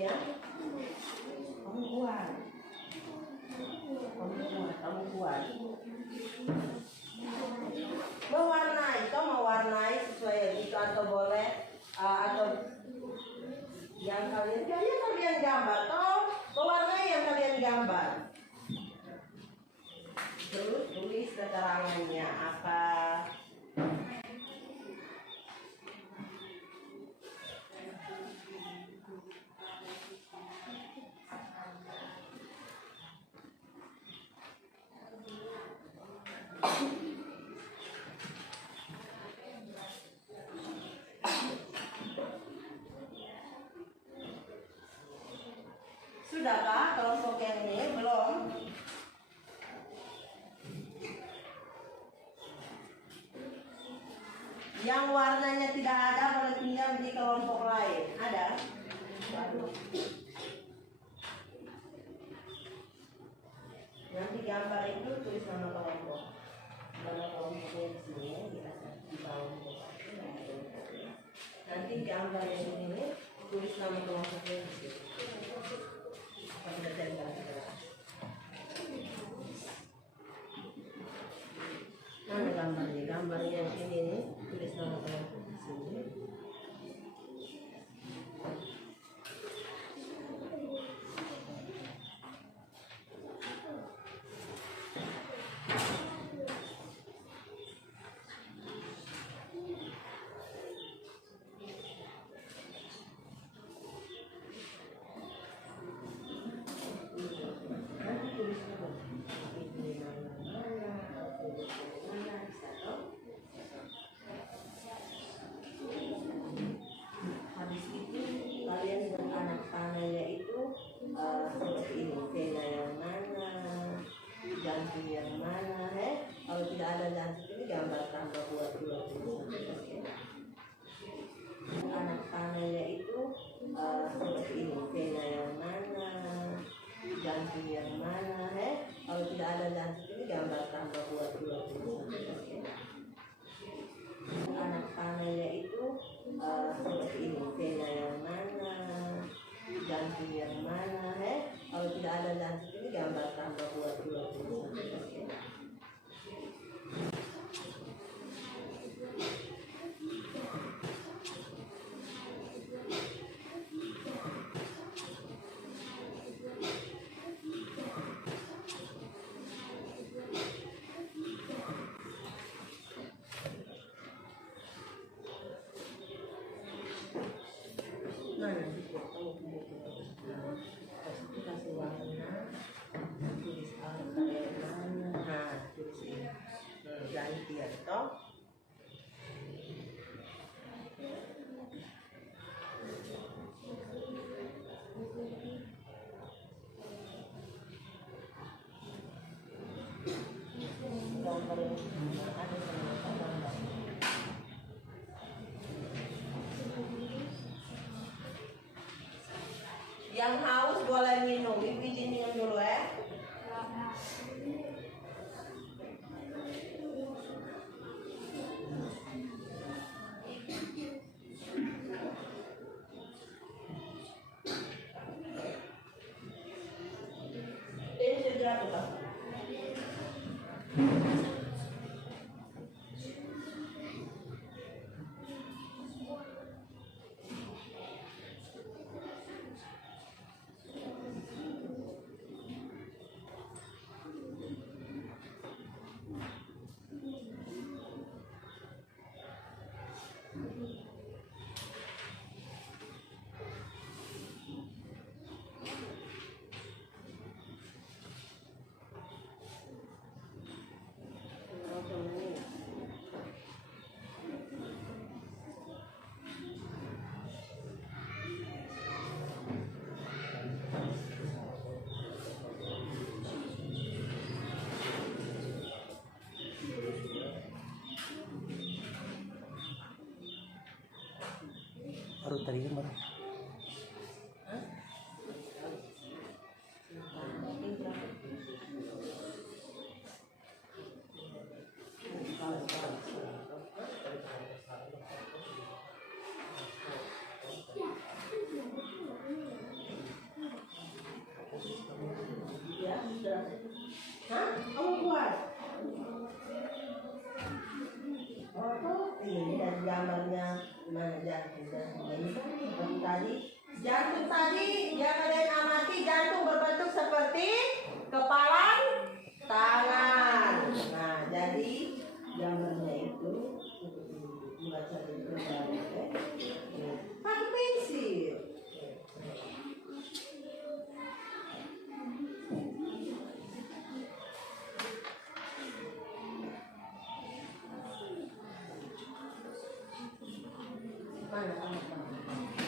Ya, kamu kuat, mewarnai sesuai yang itu atau boleh atau yang kalian gambar toh, mewarnai yang kalian gambar. Terus tulis keterangannya apa. Sudahkah kelompok yang ini? Belum? Yang warnanya tidak ada boleh pinjam di kelompok lain. Ada? Nanti gambar itu tulis nama kelompok. Kalau kelompoknya di sini ya, di bawah nanti gambar yang ini tulis nama kelompoknya di sini. Pada tempel mana gambarnya? Gambarnya yang ini nih, tulis nama kelompok di sini. Habis itu kalian anak panahnya itu seperti ini, tena yang mana, jantung yang mana, kalau tidak ada jantung ini gambar tambah buat dua anak panahnya itu seperti ini, tena yang mana, jantung yang mana, kalau tidak ada jantung ini gambar tambah buat dua anak panahnya itu seperti ini, tena yang mana, jantung yang mana, kalau tidak ada jantung ini gambar tambah buat dua mana dipotong kasih warna, tulis angka yang mana, nah tulis ini, ganti ya toh. Gambar yang ada sama gambar. Yang haus boleh minum, ibu izin minum dulu ya. Ini segera tuh. Baru tadi kan baru. Ya, sudah. Hah? Kamu buat? Oh, ini dan gambarnya mana jantung tadi. Jantung tadi yang kalian amati, jantung berbentuk seperti kepalan tangan. Nah, jadi gambarnya itu buat satu gambar. Pakai pensil. Mana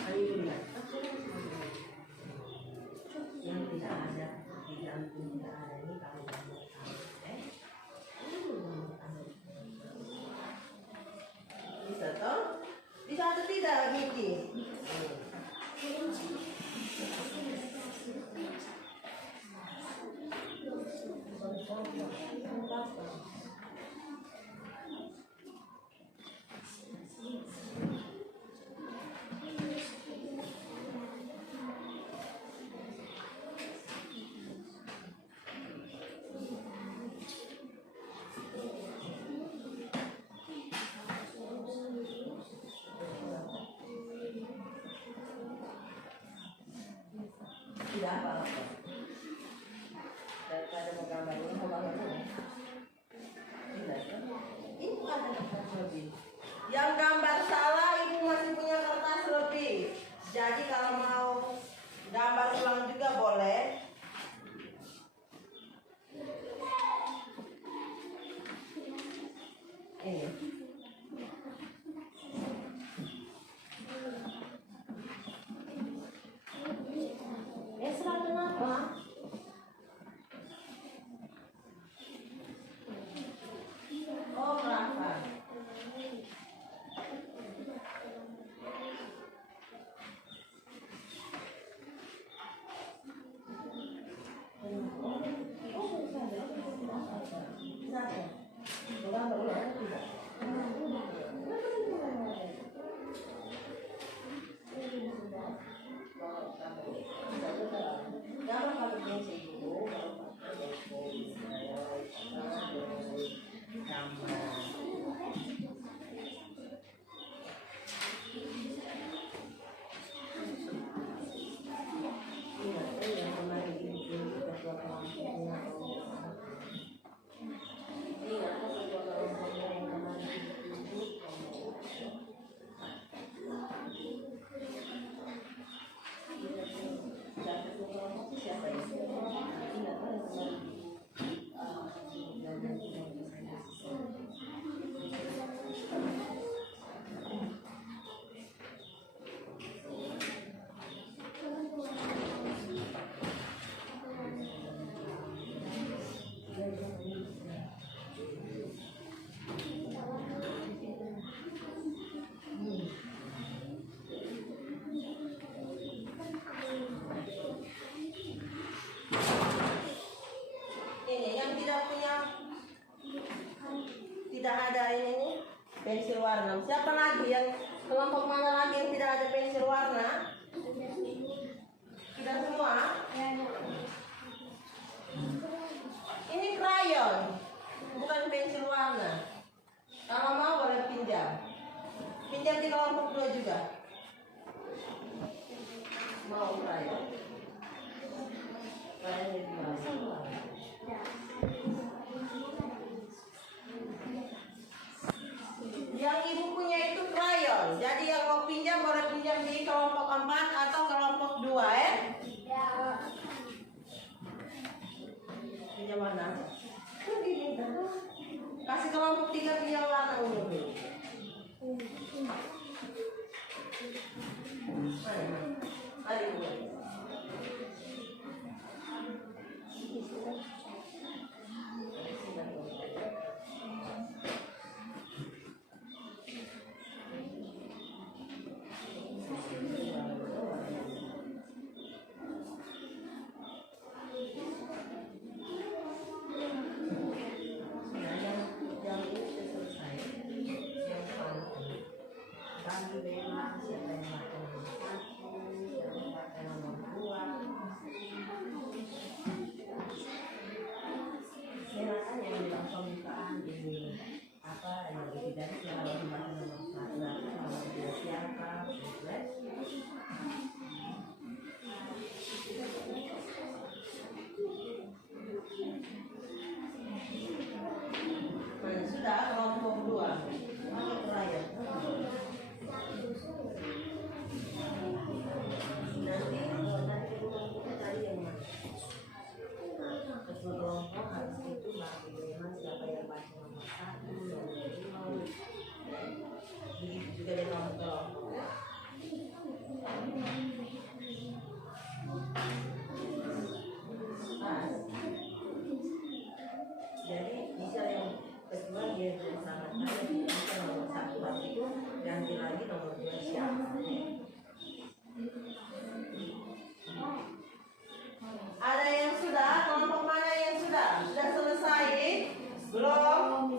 ayo lihat yang tidak ada di jantung, tidak ada ini kalau gambar bisa toh, bisa atau tidak Miki? Tidak apa-apa. Daripada menggambar ini, mau gambar ini. Tidak kan? Ini ada kertas lebih. Yang gambar salah, ibu masih punya kertas lebih. Jadi kalau mau gambar ulang juga boleh. Ini. Esra kenapa? Oh, berapa? Tidak ada ini pensil warna. Siapa lagi yang kelompok mana lagi yang tidak ada pensil warna? Tidak semua. Ini krayon, bukan pensil warna. Kalau mau boleh pinjam. Pinjam di kelompok 2 juga. Mau krayon? Krayon di mana? Yang ibu punya itu krayon. Jadi yang mau pinjam boleh pinjam di kelompok 4 atau kelompok 2 ya. Pinjam warna. Kasih kelompok 3 pinjam warna ungu dulu. Mari Bu. Sudah kelompok 2. Pakai krayon. Nanti tadi yang mana? Ketua kelompok harus itu bagaimana siapa yang baca nomor 1, nomor 2. Begitu juga dengan nomor kelompok. Jadi bisa yang kedua dia sangat ada bisa nomor 1 itu ganti lagi nomor 2 siapa. Ada yang sudah? Kelompok mana yang sudah? Sudah selesai? Belum?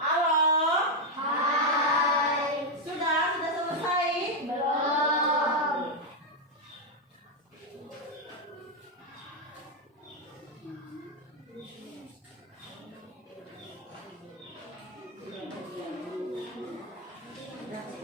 Halo? Hai. Sudah selesai? Belum. Sudah.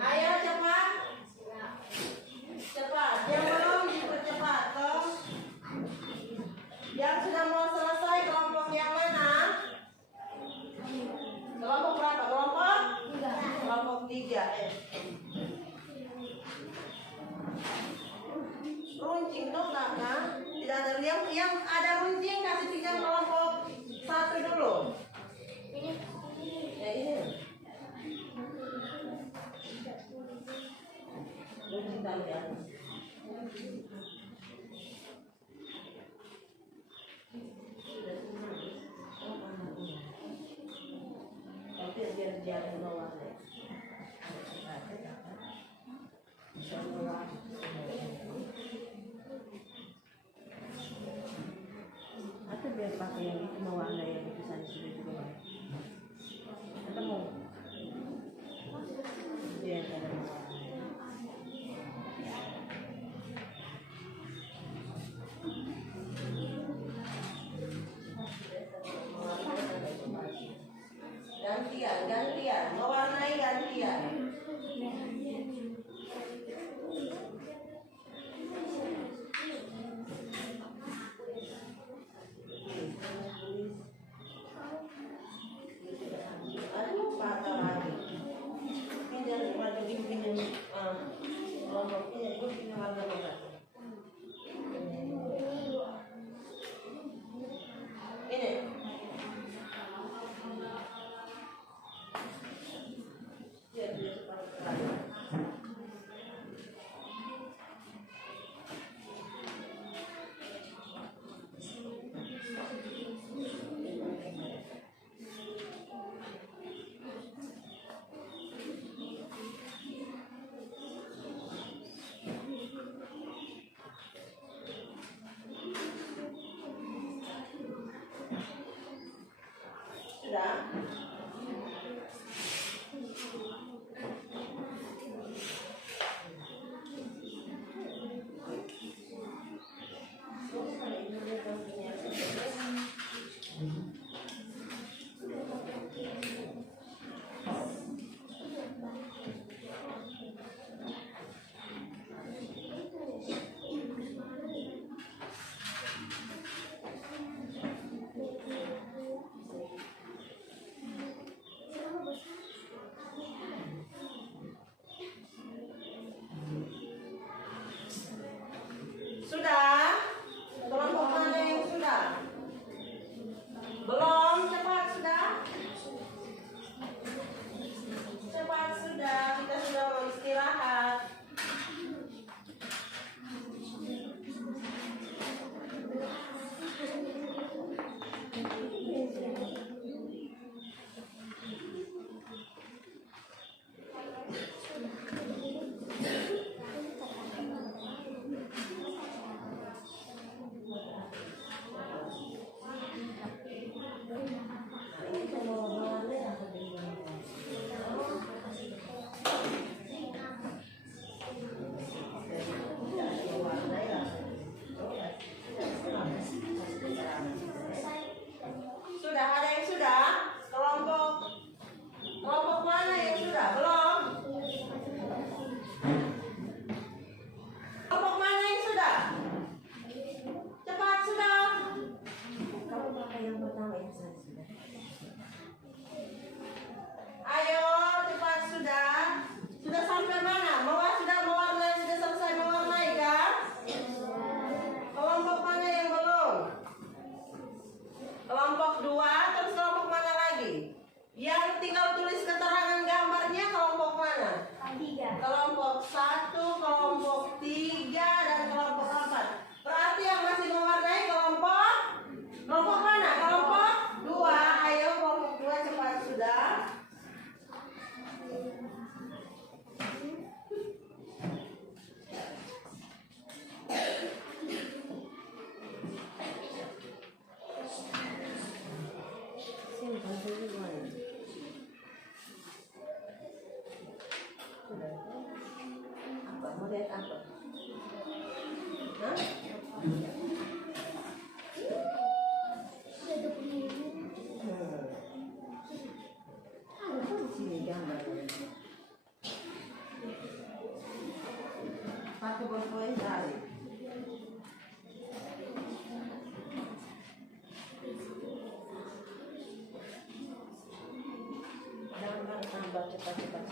Ayo cepat. Cepat. Yang belum dipercepat, Tom. Yang sudah mau selesai kelompok yang mana? Kelompok berapa? Kelompok 3. Runcing tuh enggak? Tidak ada yang ada runcing kasih pinjam kelompok 1 dulu. Ya ini. Runcing tadi ya. Tapi biar jangan bawah deh. Atau biar pakai yang itu warna yang itu sana sudah juga baik. Atau mau biar ada warna. Gantian, mau warna Sini gambar. Pakai bolpoin tadi. Jangan tambah cepat-cepat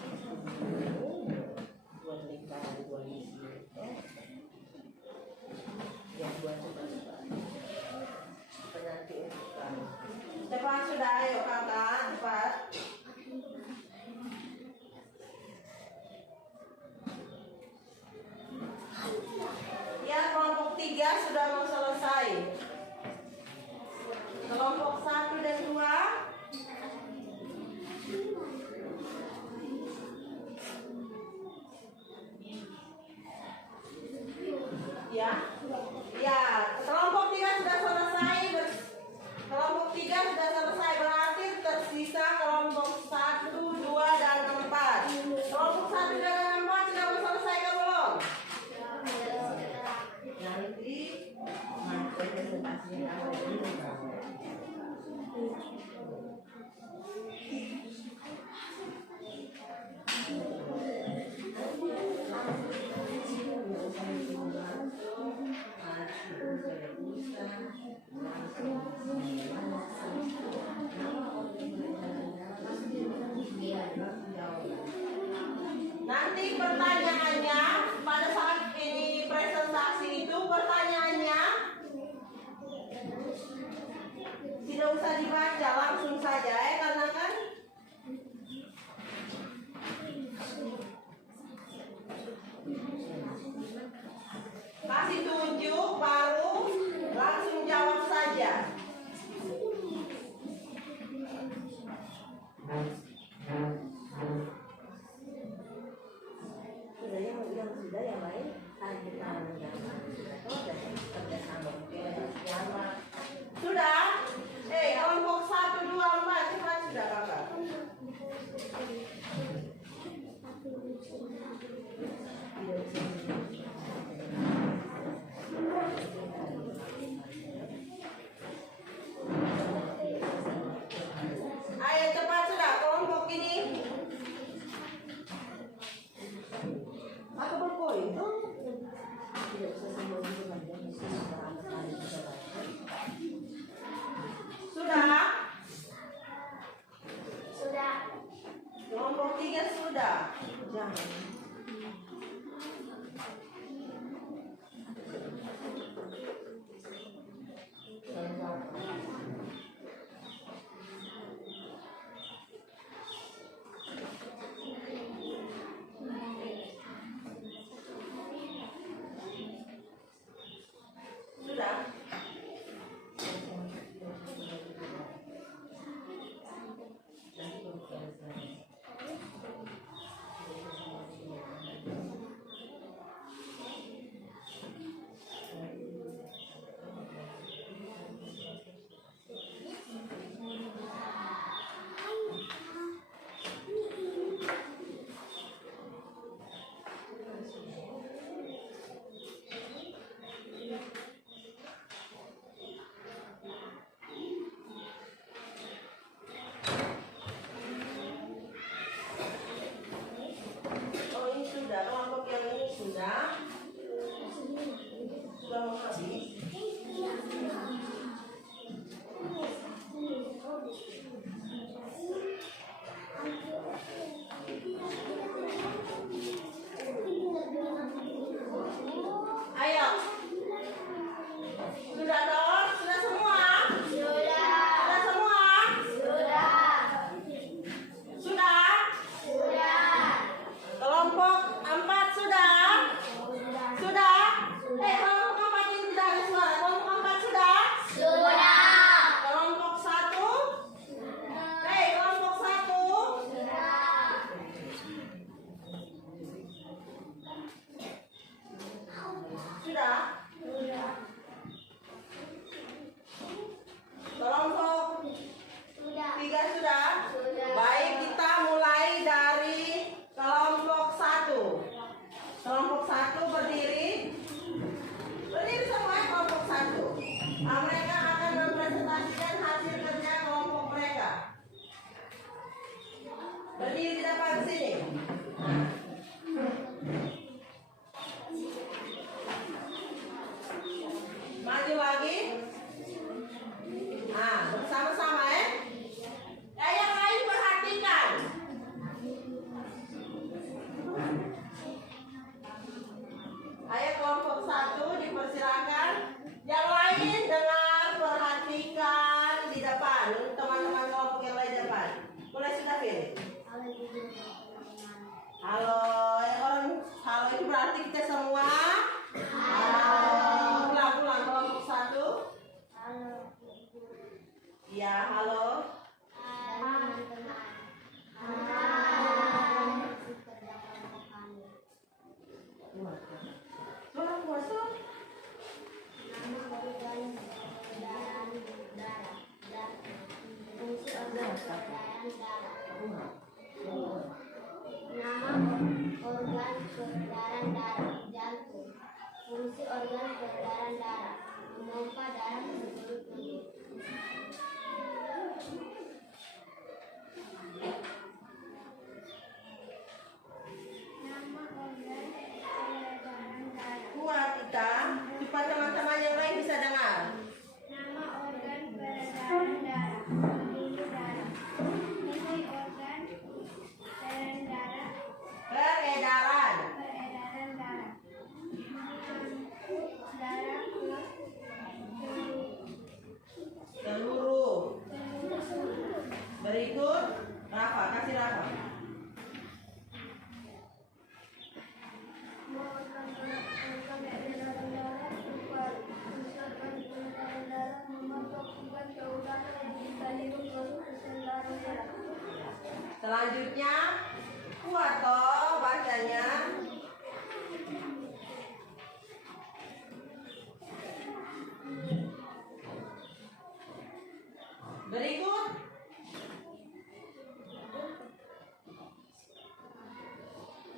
buat lingkaran dua isi. Ya buat cepat-cepat. Penanti untuk kamu. Cepat sudah, ayo kakak, cepat. Ya, kelompok 3 sudah mau selesai. Kelompok 1 dan 2. Ya. Ya, kelompok 3 sudah selesai. Kelompok 3 sudah selesai, berarti tersisa kelompok 1, 2 dan 4. Kelompok 1 dan 4 sudah mau selesai kan belum? Nanti presentasinya nanti pertanyaannya pada saat ini presentasi itu pertanyaannya tidak usah dibaca, langsung saja ya, karena kan kasih tunjuk baru langsung jawab saja. Sudah yang lain kita sudah. Kelompok 1, 2, 4 cepat sudah kakak. Ya, halo. Suara puasa. Fungsi organ peredaran darah, memompa darah ke seluruh tubuh. Nama organ peredaran darah. Kuat kita, supaya teman-teman yang lain bisa dengar. Nama organ peredaran darah, pembuluh darah. Fungsi organ peredaran darah, Peredaran. peredaran darah. Darah ke Seluruh. seluruh. Berikut, Rafa, kasih Rafa. Selanjutnya, kuat toh bacanya. Berikut,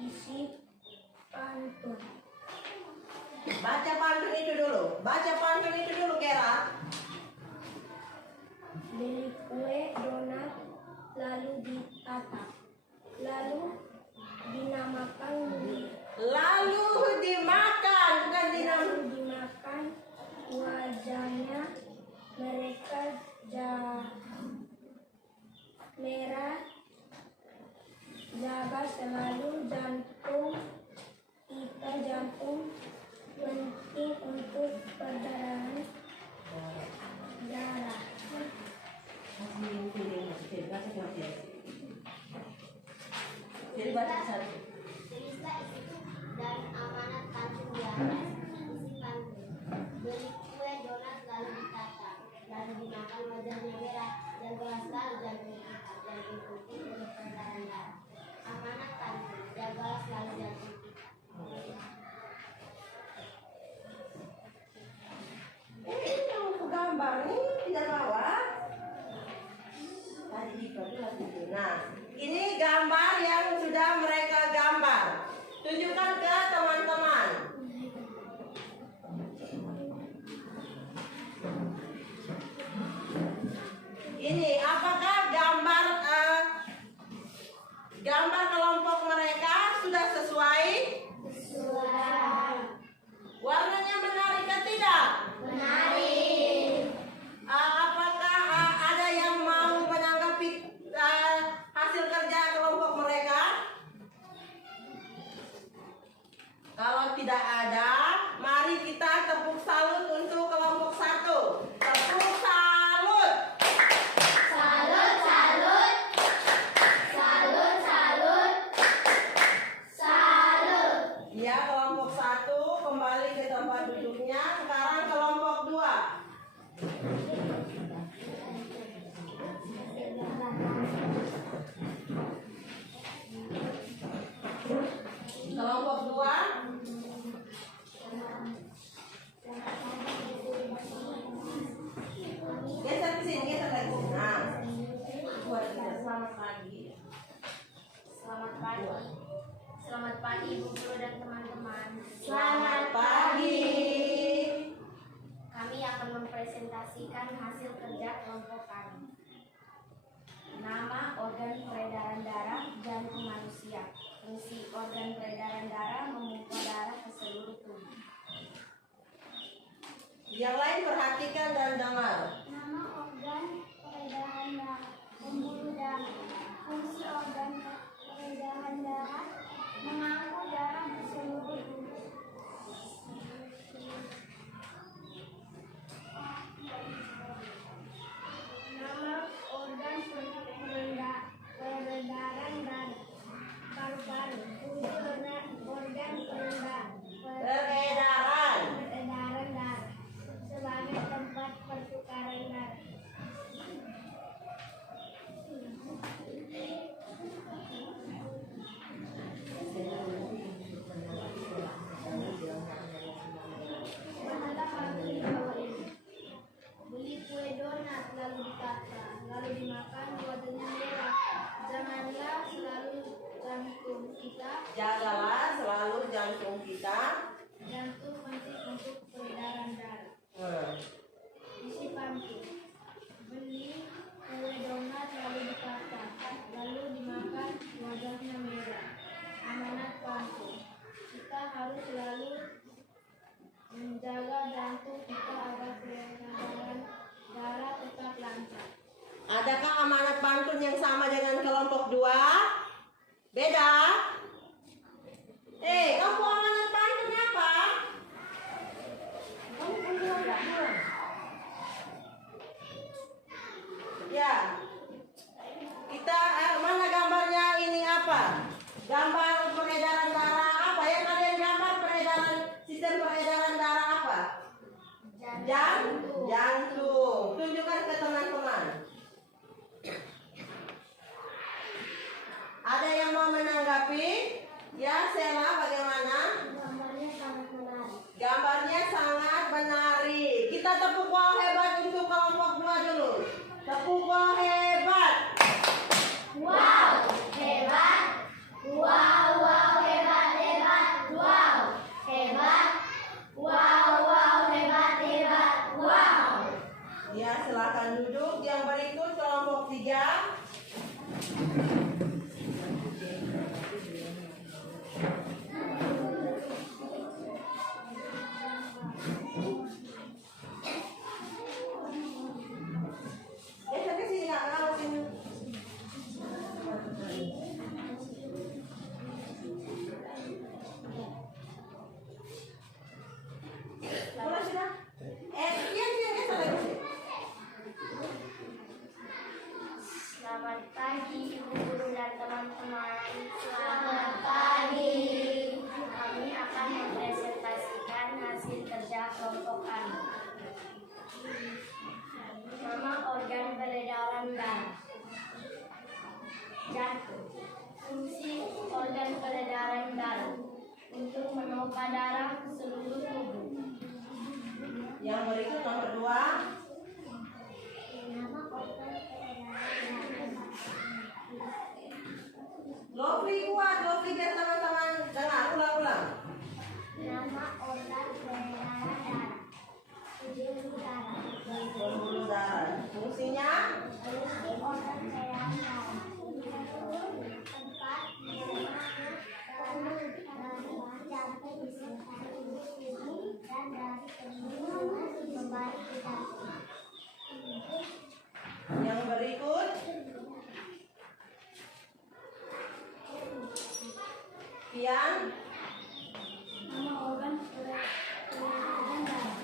Isi pantun. baca pantun itu dulu. Baca pantun itu dulu, Kera. Beli kue donat lalu ditata, lalu dinamakan Lalu dimakan, bukan lalu dimakan. Wajahnya mereka merah, jaga selalu jantung kita, jantung penting untuk peredaran darah. Jadi baca satu. Tulislah isi dan amanat pantun di atas. Isi pantun. Beli kue donat lalu ditata, lalu dimakan. Wajahnya merah, jagalah selalu jantung kita, jantung penting untuk peredaran darah. Amanat pantun, jagalah selalu jantung kita. Ini aku gambar nih, tidak bawa. Tadi itu. Nah, ini gambar yang sudah mereka gambar. Tunjukkan ke teman-teman. Ini apakah gambar kelompok mereka sudah sesuai? Sesuai. Warnanya menarik atau tidak? Menarik. Apakah ada yang mau menanggapi hasil kerja kelompok mereka? Kalau tidak ada, mari kita tepuk salut untuk kelompok 1. Tepuk salut. Salut, salut. Salut, salut. Salut. Ya, kelompok 1 kembali ke tempat duduknya. Sekarang kelompok 2. Kelompok 2. Geser ke sini, geser lagi. Nah, buat kita selamat pagi. Selamat pagi. Selamat pagi Ibu Guru dan teman-teman. Selamat pagi. Kami akan mempresentasikan hasil kerja kelompok kami. Nama organ peredaran darah jantung manusia. Fungsi organ peredaran darah memompa darah ke seluruh tubuh. Yang lain perhatikan dan dengar. Nama organ peredaran darah pembuluh darah. Fungsi organ peredaran darah mengangkut darah ke seluruh tubuh. Nama organ peredaran darah paru-paru. Fungsi organ Peredaran. peredaran darah sebagai tempat pertukaran darah. Adakah amanat pantun yang sama dengan kelompok 2? Beda? Kamu amanat pantun apa? Ya. Kita mana gambarnya ini apa? Gambar peredaran darah apa? Yang kalian gambar peredaran sistem peredaran darah apa? Jantung. Tunjukkan ke teman-teman. Ada yang mau menanggapi? Ya, Sela, bagaimana? Gambarnya sangat menarik. Gambarnya sangat menarik. Kita tepuk wow hebat untuk kelompok 2 dulu. Tepuk wow hebat. Wow, hebat. Wow, wow, hebat, hebat. Wow, hebat. Wow, wow, hebat, hebat. Wow. Ya, silakan duduk. Yang berikut kelompok 3. Selamat pagi, Ibu Guru dan teman-teman. Selamat pagi. Kami akan mempresentasikan hasil kerja kelompok kami. Nama organ peredaran darah. Jantung. Fungsi organ peredaran darah untuk memompa darah ke seluruh tubuh. Yang berikut nomor 2. Nama organ peredaran darah. Lofri kuat, Lofri biar teman-teman dengar. Ulang-ulang. Nama organ peredaran darah. Pembuluh darah. Pembuluh darah. Fungsinya? Fungsi organ peredaran darah. Tempat darah jantung disimpan di tubuh dan dari pembuluh kembali ke jantung. Yang berikut. Pian. Nama organ peredaran darah.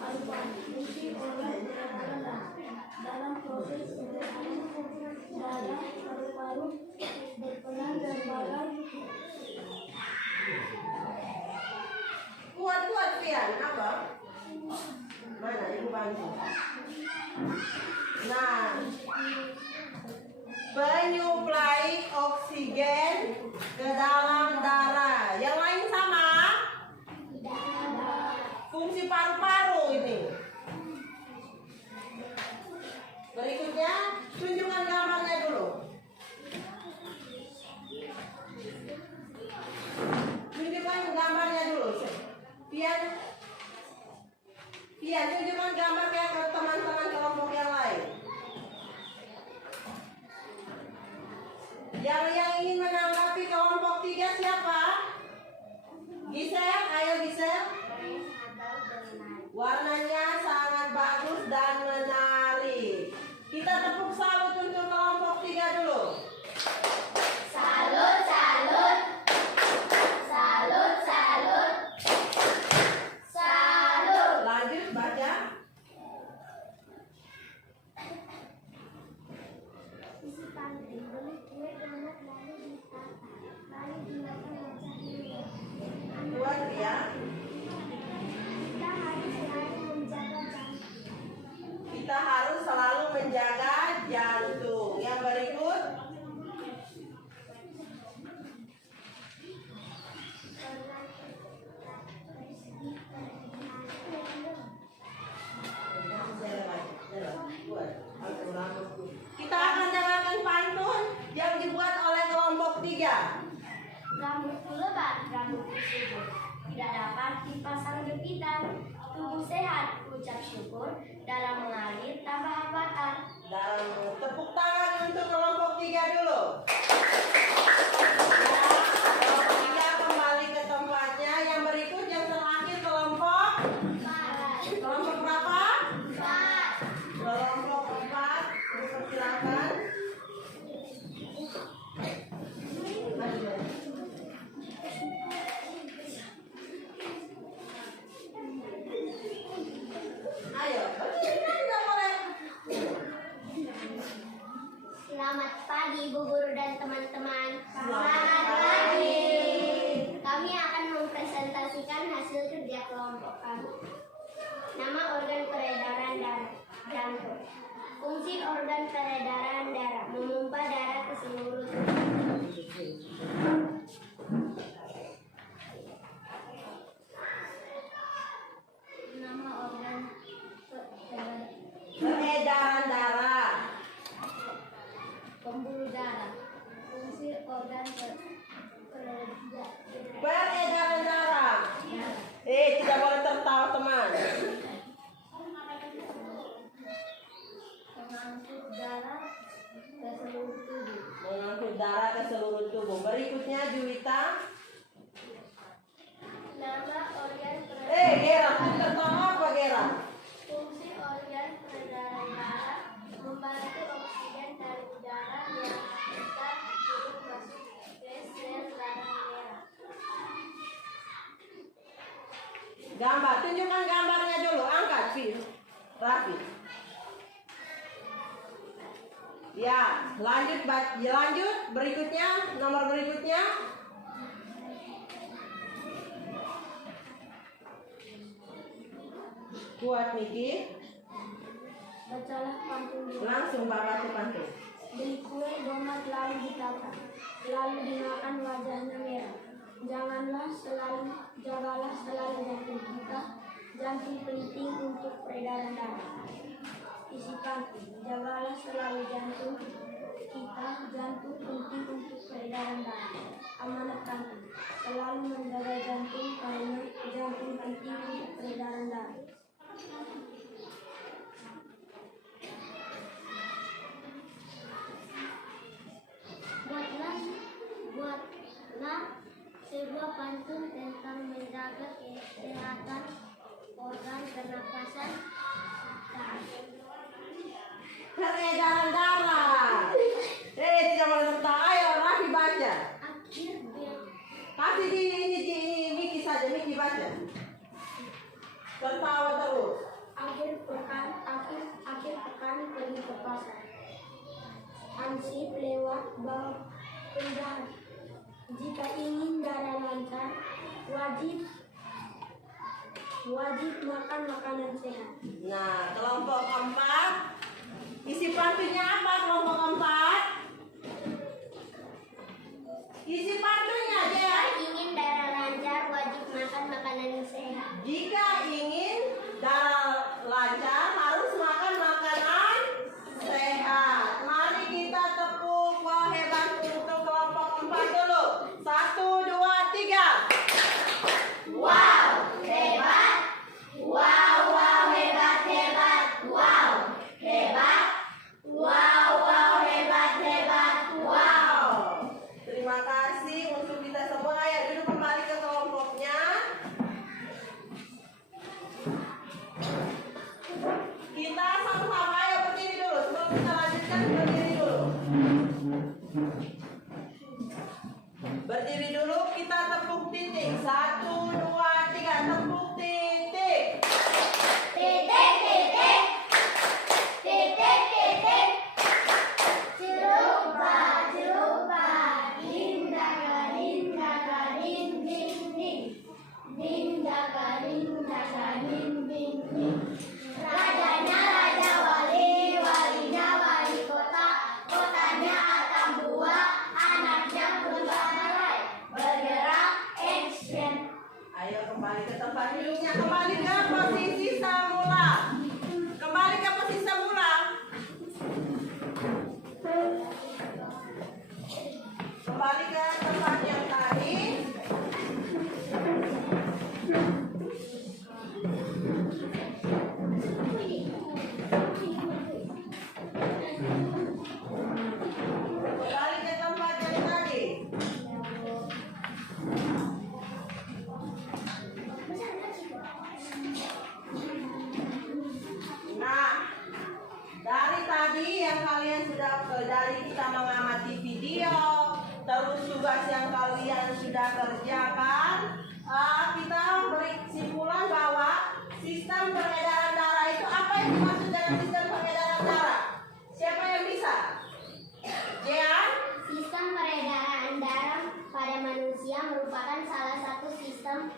Paru-paru. Fungsi organ peredaran darah. Dalam proses peredaran darah, paru-paru berperan sebagai Kuat-kuat Pian. Apa? Mana ibu bantu? Nah, penyuplai oksigen ke dalam darah. Yang lain sama? Fungsi paru-paru ini. Berikutnya, tunjukkan gambarnya dulu. Tunjukkan gambarnya dulu. Pian, tunjukkan gambarnya ke teman-teman kelompok yang lain. Yang ingin menanggapi kelompok 3 siapa? Gisel, ayo Gisel. Warnanya sangat bagus dan menarik. Kita tepuk salut untuk kelompok 3 dulu. salut, salut, salut, salut, salut. Lanjut baca. Isi pantun, beli kue donat lalu ditata, lalu dimakan wajahnya. Kuat ya. Kita harus selalu menjaga jantung. Kita harus selalu menjaga jantung. Yang berikut. Kita akan dengarkan pantun yang dibuat oleh kelompok 3. Rambutku lebat, rambutku subur, tidak dapat dipasang jepitan. Tubuh sehat, ucap syukur, dalam mengalir tanpa hambatan. Dan tepuk tangan untuk kelompok 3 dulu. Ya, kelompok 3 kembali ke tempatnya. Yang berikut yang terakhir kelompok. Kelompok berapa? 4. Kelompok 4. Persilakan. Peredaran darah. Pembuluh darah. Fungsi organ Peredaran darah. Tidak boleh tertawa teman. mengangkut darah ke seluruh tubuh. Mengangkut darah ke seluruh tubuh. Berikutnya Juwita. Nama organ Gera, tertawa apa Gera? fungsi organ peredaran darah membantu oksigen dari udara yang kita hirup masuk ke sel darah merah. Gambar, tunjukkan gambarnya dulu. Angkat, Raffi. Ya, lanjut. Berikutnya, nomor berikutnya. Kuat Miki. Bacalah pantun dulu. Langsung bawa ke pantun. Beli kue donat lalu ditata, lalu dimakan wajahnya merah. Jagalah selalu jantung kita, jantung penting untuk peredaran darah. Isi pantun, jagalah selalu jantung kita, jantung penting untuk peredaran darah. Amanat pantun, selalu menjaga jantung karena jantung penting untuk peredaran darah. Buatlah sebuah pantun tentang menjaga kesehatan organ pernapasan dan Peredaran darah. Tidak boleh tertawa. Ayo, Raffi baca. akhir Kasih di Miki saja, Miki baca. Tertawa terus. akhir pekan pergi ke pasar. Ansip lewat bawah penjara. Jika ingin darah lancar, wajib makan makanan sehat. Nah, kelompok keempat. Isi pantunnya apa kelompok keempat? Isi pantunnya, Jaya. Ingin darah lancar, wajib makan makanan sehat. Jika ingin darah lancar, harus makan makanan sehat. Mari kita tepuk wah hebat untuk kelompok keempat dulu. 1, 2, 3. Wow, hebat. Wow, hebat. Wow, hebat. Wow, hebat. Wow. Terima kasih untuk kita semua. Ayo duduk kembali ke kelompoknya. Kita sama-sama ayo berdiri dulu. Sebelum kita lanjutkan, berdiri dulu. Berdiri dulu, kita tepuk titik. 1, 2, 3, tepuk titik. Titik. Celupa. Dindaga, ding. Dindaga, ding. Rajanya raja walinya wali kota, kotanya atap buah, anaknya penggarai. Bergerak action. Ayo kembali ke tempat duduknya. Kembali ke posisi semula. Kembali ke posisi semula. Kembali ke tempat yang tadi. Kembali ke tempat yang tadi. Nah, dari tadi yang kalian sudah dari kita mengamati video, terus tugas yang kalian sudah kerjakan, kita beri kesimpulan bahwa sistem peredaran darah itu apa yang dimaksud dengan sistem peredaran darah? Siapa yang bisa? Jean? Sistem peredaran darah pada manusia merupakan salah satu sistem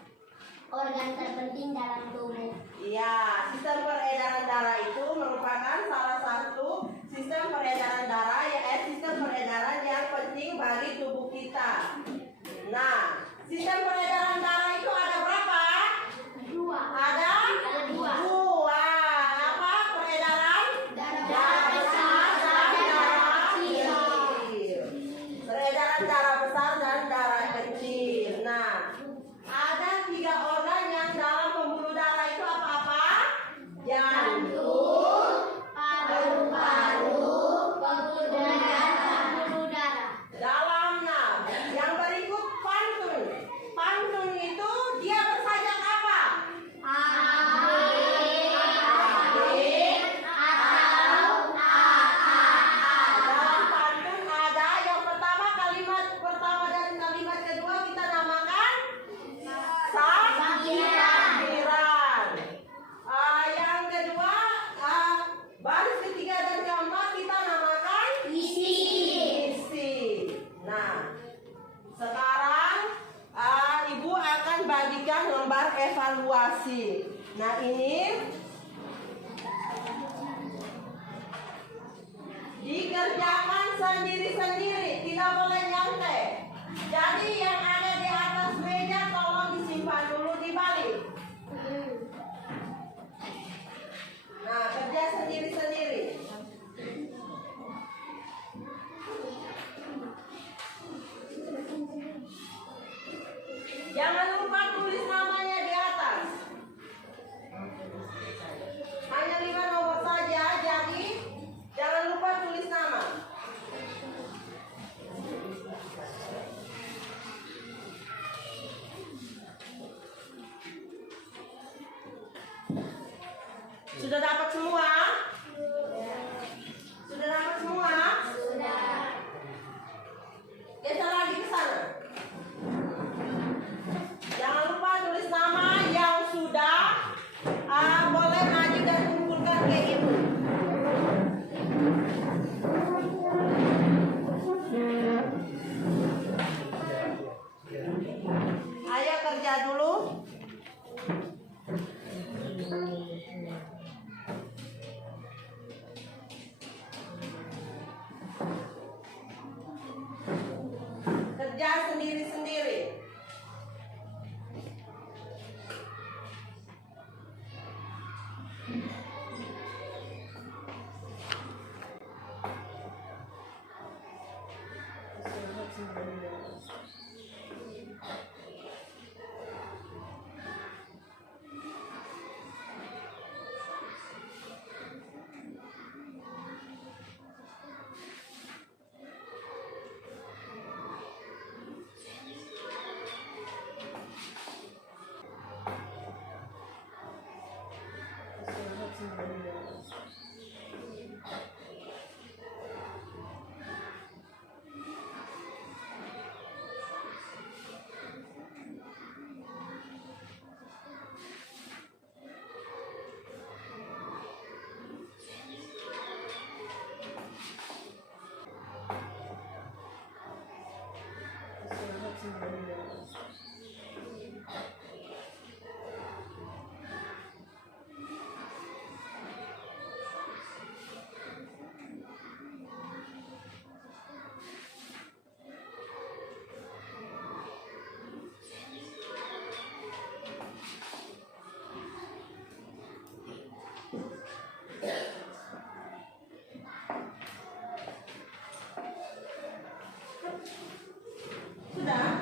organ terpenting dalam tubuh. Iya, sistem peredaran darah itu merupakan salah satu sistem peredaran darah sistem peredaran yang penting bagi tubuh kita. Nah, sistem peredaran darah itu ada berapa? Dua. Ada Ada dua. dua. Apa peredaran? sendiri-sendiri, tidak boleh nyantai. Jadi yang ada di atas meja tolong disimpan dulu di balik. Nah, kerja sendiri-sendiri. Jangan lupa tulis namanya di atas. Hanya 5 nomor saja, jadi jangan lupa tulis nama. Sudah dapat semua? Sudah dapat semua? Sudah. Geser lagi ke sana. Jangan lupa tulis nama yang sudah. Boleh maju dan kumpulkan ke ibu. Ayo kerja dulu. Kerja sendiri-sendiri. Sudah?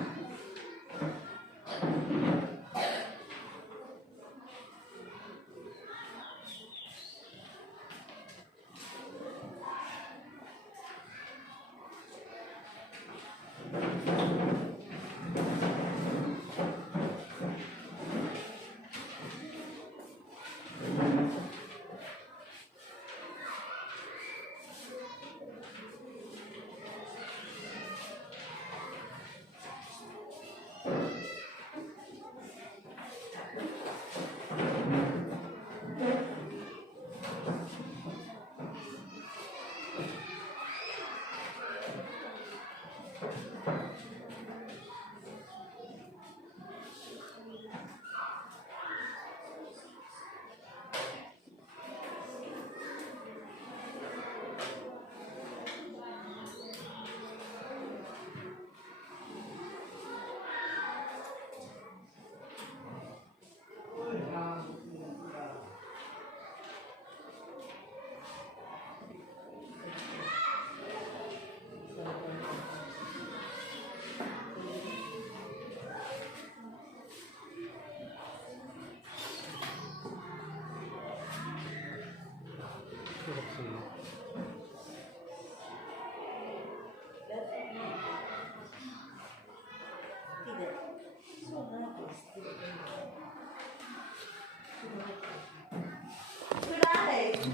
Sudah ada itu.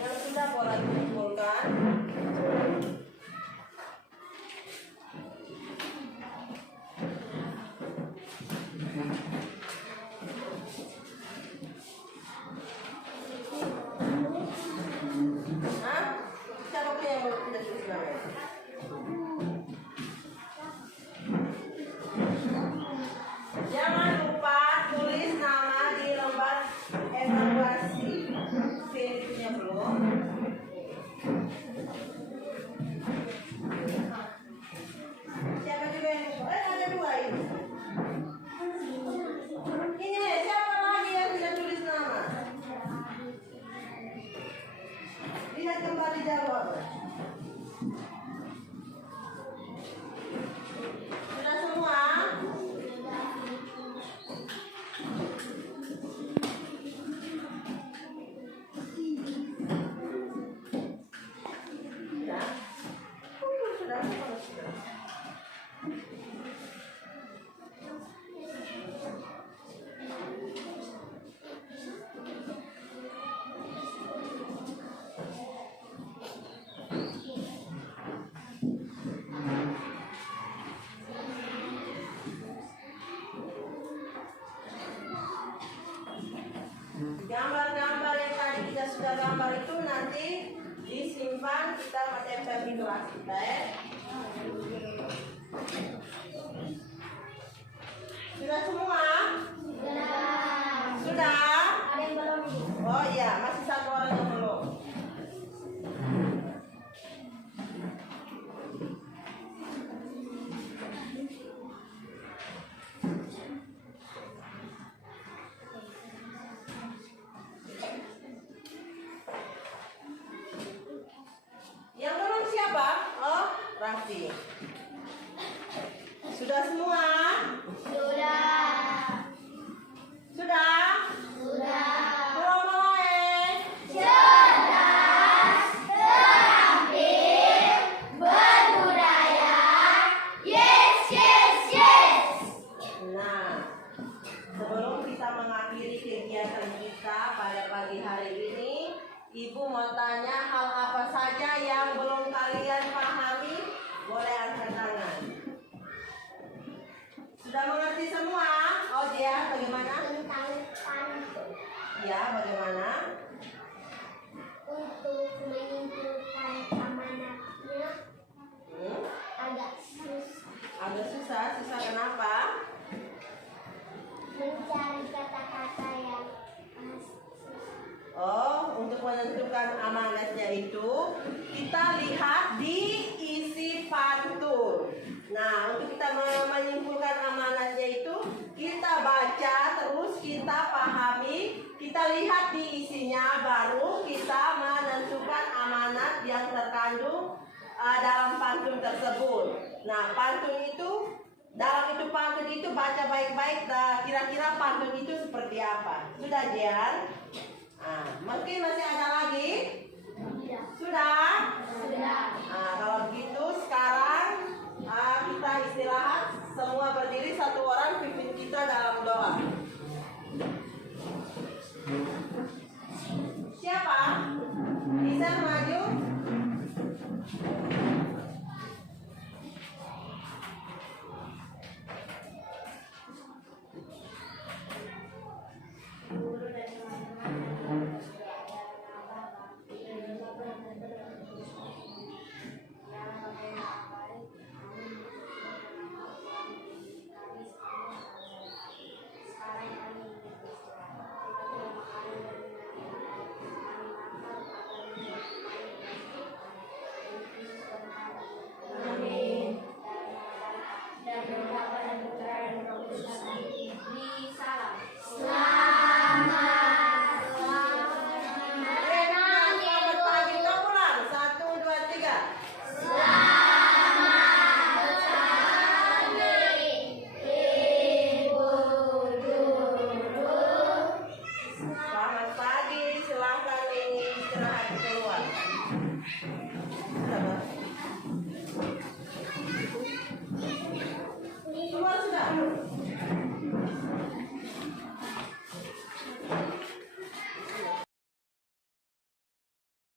Yang sudah boleh dikumpulkan. dijawab. Sudah semua? Sudah? Sudah semua sudah. Gambar-gambar yang tadi kita sudah gambar itu nanti disimpan, kita tempel di kelas kita ya. Sudah semua? Sudah? Ada yang belum? Oh iya, masih satu orang yang belum. Yang belum siapa? Oh, Raffi. Sudah semua? Sudah. Sudah? Sudah. Belum mulai? Cerdas, terampil, berbudaya. Yes, yes, yes. Nah, sebelum kita mengakhiri kegiatan kita pada pagi hari ini, Ibu mau tanya hal apa saja yang belum kalian pahami? Boleh angkat tangan. Sudah mengerti semua? Oh dia, bagaimana? Tentang pantun. Ya, bagaimana? Untuk menyimpulkan amanatnya agak susah. Agak susah, susah kenapa? Mencari kata-kata yang pas. Oh, untuk menentukan amanatnya itu kita lihat di isi pantun. Nah, untuk kita menyimpulkan amanatnya itu kita baca terus kita pahami, kita lihat di isinya baru kita menentukan amanat yang terkandung dalam pantun tersebut. Nah, pantun itu dalam itu pantun itu baca baik-baik. Kira-kira pantun itu seperti apa? Sudah, Jian? Nah, mungkin masih ada lagi? Sudah? Sudah. Nah, kalau begitu sekarang kita istirahat, semua berdiri, satu orang pimpin kita dalam doa. Siapa? Bisa maju? Guru dan teman-teman Selamat pagi, silahkan ini istirahat keluar.